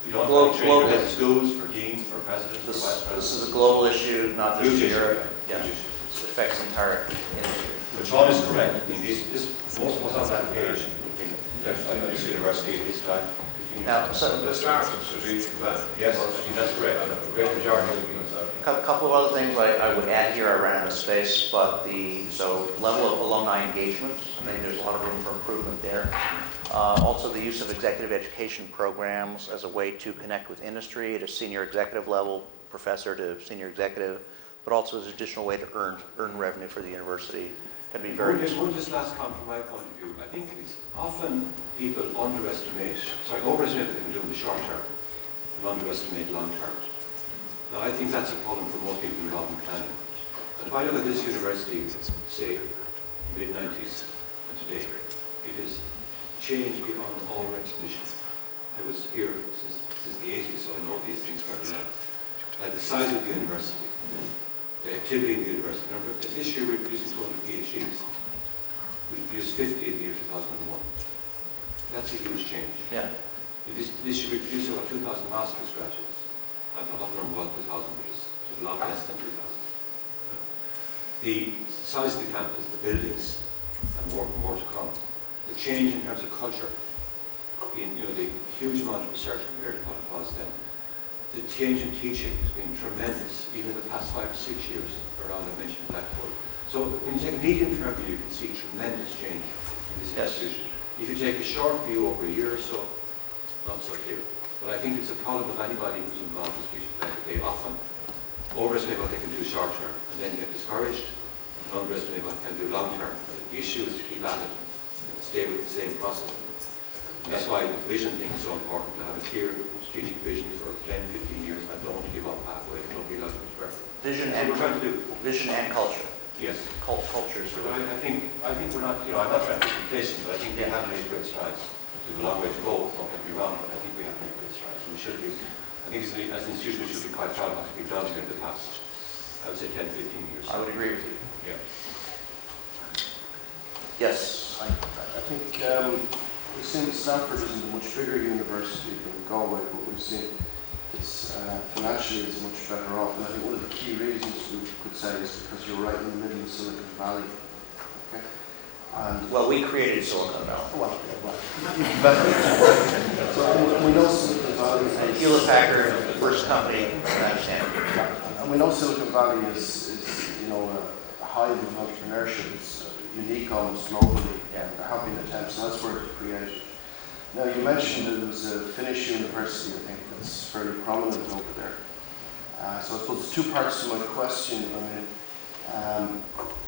we don't global- have training for head of schools, for deans, for presidents, for vice presidents. this is a global issue, not just Huge in issue. Europe. Yeah, Huge it issue. affects the entire industry. But Tom is correct. I mean, most of that page in this university at this time. Now, so The start of strategic plan. Yes, I think that's correct. A great majority of it. a couple of other things I would add here around the space, but so level of alumni engagement, I think there's a lot of room for improvement there. Also the use of executive education programs as a way to connect with industry at a senior executive level, professor to senior executive, but also as an additional way to earn revenue for the university can be very useful. One just last comment from my point of view. I think it's often people overestimate what they can do in the short term and underestimate long term. Now, I think that's a problem for most people involved in planning. And if I look at this university, say, mid-90s and today, it has changed beyond all recognition. I was here since the 80s, so I know these things very well. Like the size of the university, the activity in the university. Remember, this year we're producing 200 PhDs. We produced 50 in the year 2001. That's a huge change. Yeah. This year we produced about 2,000 master's graduates. I don't know what the number was, 2,000, but it was a lot less than 2,000. The size of the campus, the buildings, and more to come. The change in terms of culture, in the huge amount of research compared to what it was then. The change in teaching has been tremendous, even in the past 5 or 6 years around I mentioned Blackboard. So when you take a medium term view, you can see tremendous change in this institution. If you take a short view over a year or so, not so clear. But I think it's a problem with anybody who's involved in strategic planning. They often overestimate what they can do short term and then get discouraged and underestimate what they can do long term. The issue is to keep at it and stay with the same process. And that's why the vision thing is so important, to have a clear strategic vision for 10, 15 years and don't give up halfway, don't be allowed to be perfect. Vision That's what we're trying to do. Vision and culture. Yes. Culture is So I think we're not, I'm not trying to be complacent, but I think we have made great strides. There's a long way to go, don't get me wrong, but I think we have made great strides. We should be, I think as an institution we should be quite proud of what we've done in the past, I would say 10, 15 years. I would agree with you. Yeah. Yes. I think we've seen that Stanford isn't a much bigger university than Galway, but we've seen it's financially is much better off. And I think one of the key reasons we could say is because you're right in the middle of Silicon Valley. Okay. And Well, we created Silicon Valley. well, better. So we know Silicon Valley. And Hewlett Packard, the first company in Stanford. And we know Silicon Valley is a hive of entrepreneurship. It's unique almost globally. Yeah. There have been attempts elsewhere to create it. Now, you mentioned that there was a Finnish university, I think, that's fairly prominent over there. So I suppose there's two parts to my question.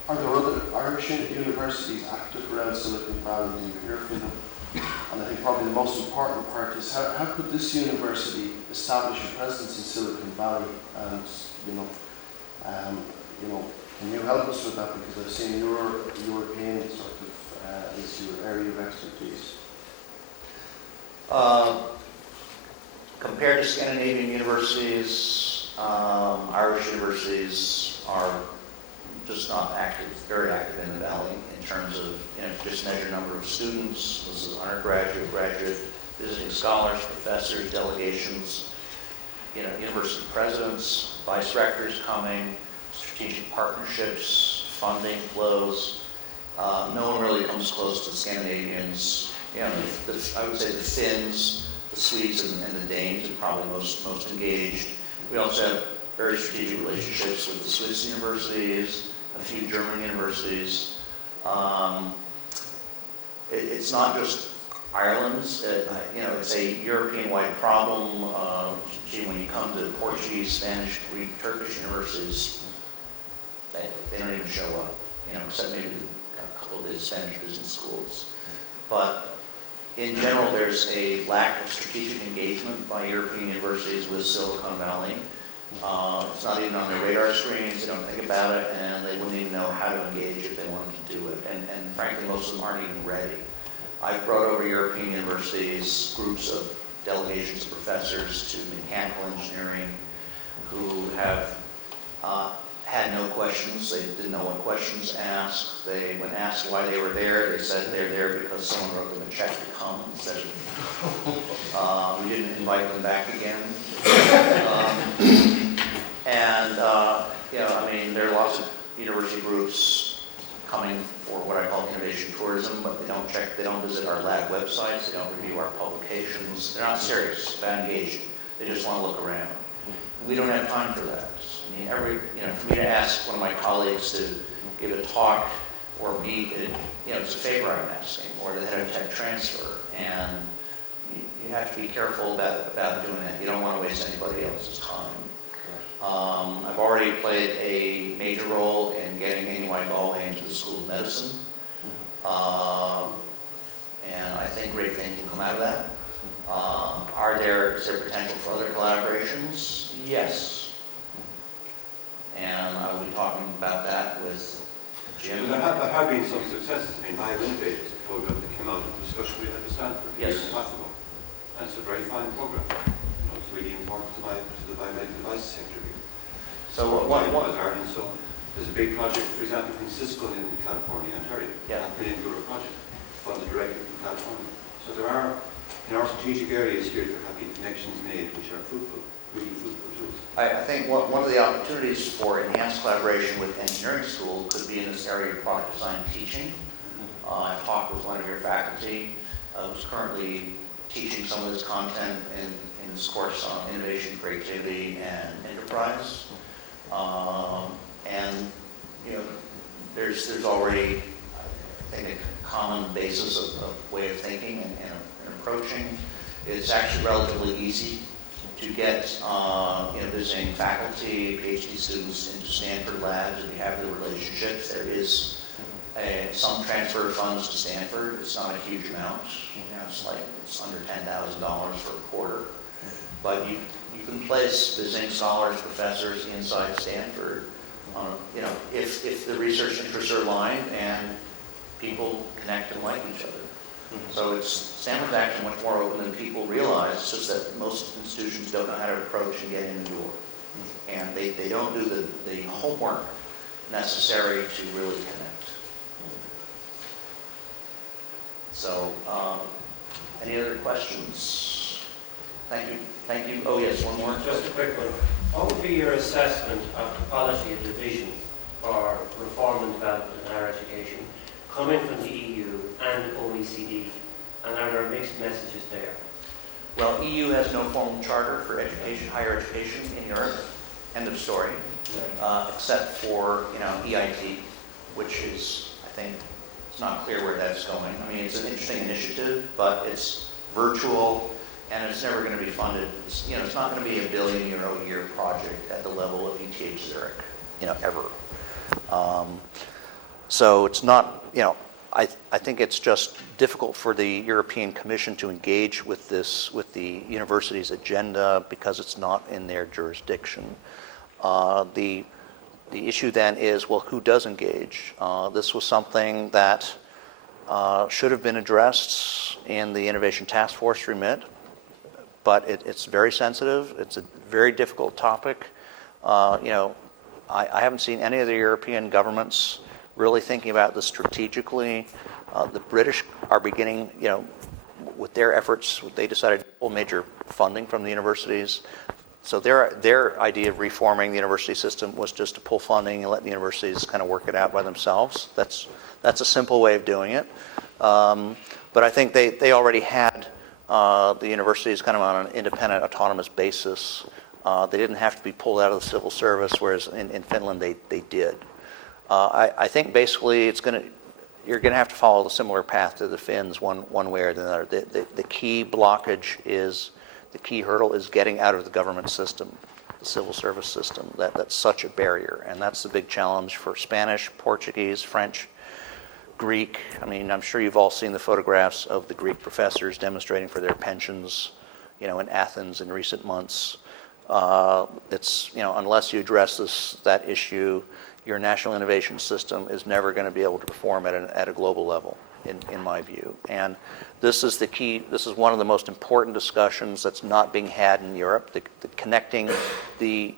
Are there other Irish universities active around Silicon Valley? Do you hear from them? And I think probably the most important part is how could this university establish a presence in Silicon Valley? And can you help us with that? Because I've seen your European sort of is your area of expertise. Compared to Scandinavian universities, Irish universities are just not active, very active in the Valley in terms of, just measure number of students. This is undergraduate, graduate, visiting scholars, professors, delegations, university presidents, vice rectors coming, strategic partnerships, funding flows. No one really comes close to the Scandinavians. I would say the Finns, the Swedes, and the Danes are probably most engaged. We also have very strategic relationships with the Swiss universities, a few German universities. It's not just Ireland. It's a European-wide problem. When you come to Portuguese, Spanish, Greek, Turkish universities, they don't even show up. Except maybe a couple of the Spanish business schools. But in general, there's a lack of strategic engagement by European universities with Silicon Valley. It's not even on their radar screens, they don't think about it, and they wouldn't even know how to engage if they wanted to do it. And frankly, most of them aren't even ready. I've brought over European universities, groups of delegations of professors to mechanical engineering who have had no questions. They didn't know what questions asked. They, when asked why they were there, they said they're there because someone wrote them a check to come instead of, we didn't invite them back again. I mean, there are lots of university groups coming for what I call innovation tourism, but they don't visit our lab websites, they don't review our publications. They're not serious about engaging. They just want to look around. We don't have time for that. I mean, for me to ask one of my colleagues to give a talk or meet, it's a favor I'm asking, or the head of tech transfer, and you have to be careful about doing that. You don't want to waste anybody else's time. I've already played a major role in getting NUI Galway into the School of Medicine, and I think great things will come out of that. Is there potential for other collaborations? Yes. And I will be talking about that with Jim. There have been some successes. I mean, Bio Innovators, a program that came out of the discussion we had at Stanford years ago. And it's a very fine program. It's really important to the biomedical devices sector. So Ireland. So there's a big project, for example, from Cisco in California, Ontario. Yeah. $1 billion project funded directly from California. So there are, in our strategic areas here, there have been connections made which are fruitful, really fruitful tools. I think one of the opportunities for enhanced collaboration with engineering school could be in this area of product design teaching. I've talked with one of your faculty who's currently teaching some of this content in this course on innovation, creativity, and enterprise. There's already, I think, a common basis of way of thinking and approaching. It's actually relatively easy to get visiting faculty, PhD students into Stanford labs, and you have the relationships. There is some transfer of funds to Stanford. It's not a huge amount. It's under $10,000 for a quarter. But you can place visiting scholars, professors inside Stanford on if the research interests are aligned and people connect and like each other. So Stanford's actually much more open than people realize. It's just that most institutions don't know how to approach and get in the door. And they don't do the homework necessary to really connect. So, any other questions? Thank you. Thank you. Oh yes, one more. Just a quick one. What would be your assessment of the policy of the vision for reform and development in higher education coming from the EU and OECD, and are there mixed messages there? Well, EU has no formal charter for education, higher education in Europe. End of story. Except for EIT, which is, I think, it's not clear where that's going. I mean, it's an interesting initiative, but it's virtual and it's never going to be funded. It's not going to be a €1 billion a year project at the level of ETH Zurich, ever. So it's not, I think it's just difficult for the European Commission to engage with the university's agenda because it's not in their jurisdiction. The issue then is, well, who does engage? This was something that should have been addressed in the Innovation Task Force remit, but it's very sensitive. It's a very difficult topic. I haven't seen any of the European governments really thinking about this strategically. The British are beginning, with their efforts, they decided to pull major funding from the universities. So their idea of reforming the university system was just to pull funding and let the universities kind of work it out by themselves. That's a simple way of doing it. But I think they already had the universities kind of on an independent, autonomous basis. They didn't have to be pulled out of the civil service, whereas in Finland they did. I think basically you're going to have to follow a similar path to the Finns one way or the other. The key blockage is, the key hurdle is getting out of the government system, the civil service system. That's such a barrier, and that's the big challenge for Spanish, Portuguese, French Greek. I mean, I'm sure you've all seen the photographs of the Greek professors demonstrating for their pensions, in Athens in recent months. It's, unless you address that issue, your national innovation system is never going to be able to perform at a global level, in my view. And this is the key. This is one of the most important discussions that's not being had in Europe. The connecting the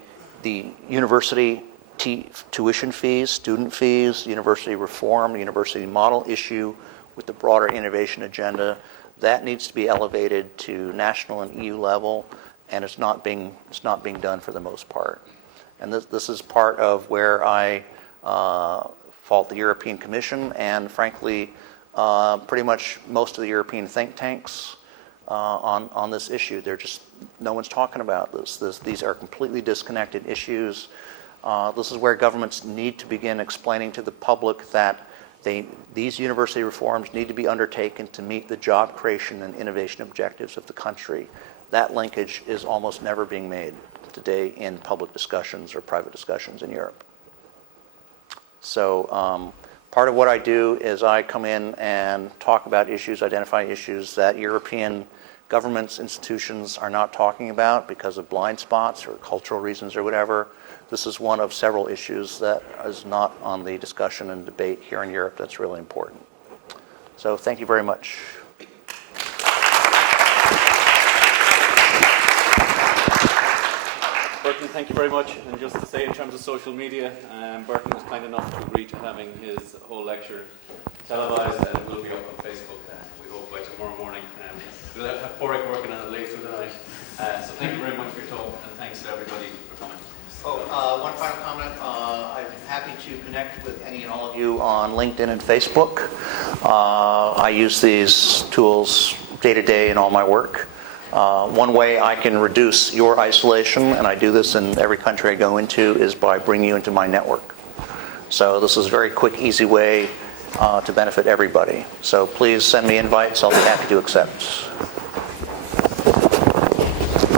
university tuition fees, student fees, university reform, university model issue with the broader innovation agenda. That needs to be elevated to national and EU level, and it's not being done for the most part. And this is part of where I fault the European Commission and, frankly, pretty much most of the European think tanks on this issue. No one's talking about this. These are completely disconnected issues. This is where governments need to begin explaining to the public that these university reforms need to be undertaken to meet the job creation and innovation objectives of the country. That linkage is almost never being made today in public discussions or private discussions in Europe. So part of what I do is I come in and talk about issues, identify issues that European governments, institutions are not talking about because of blind spots or cultural reasons or whatever. This is one of several issues that is not on the discussion and debate here in Europe that's really important. So thank you very much. Burton, thank you very much. And just to say, in terms of social media, Burton was kind enough to agree to having his whole lecture televised, and it will be up on Facebook, we hope, by tomorrow morning. We'll have Porrick working on it late through the night. So thank you very much for your talk, and thanks to everybody for coming. One final comment. I'm happy to connect with any and all of you on LinkedIn and Facebook. I use these tools day to day in all my work. One way I can reduce your isolation, and I do this in every country I go into, is by bringing you into my network. So this is a very quick, easy way to benefit everybody. So please send me invites. I'll be happy to accept.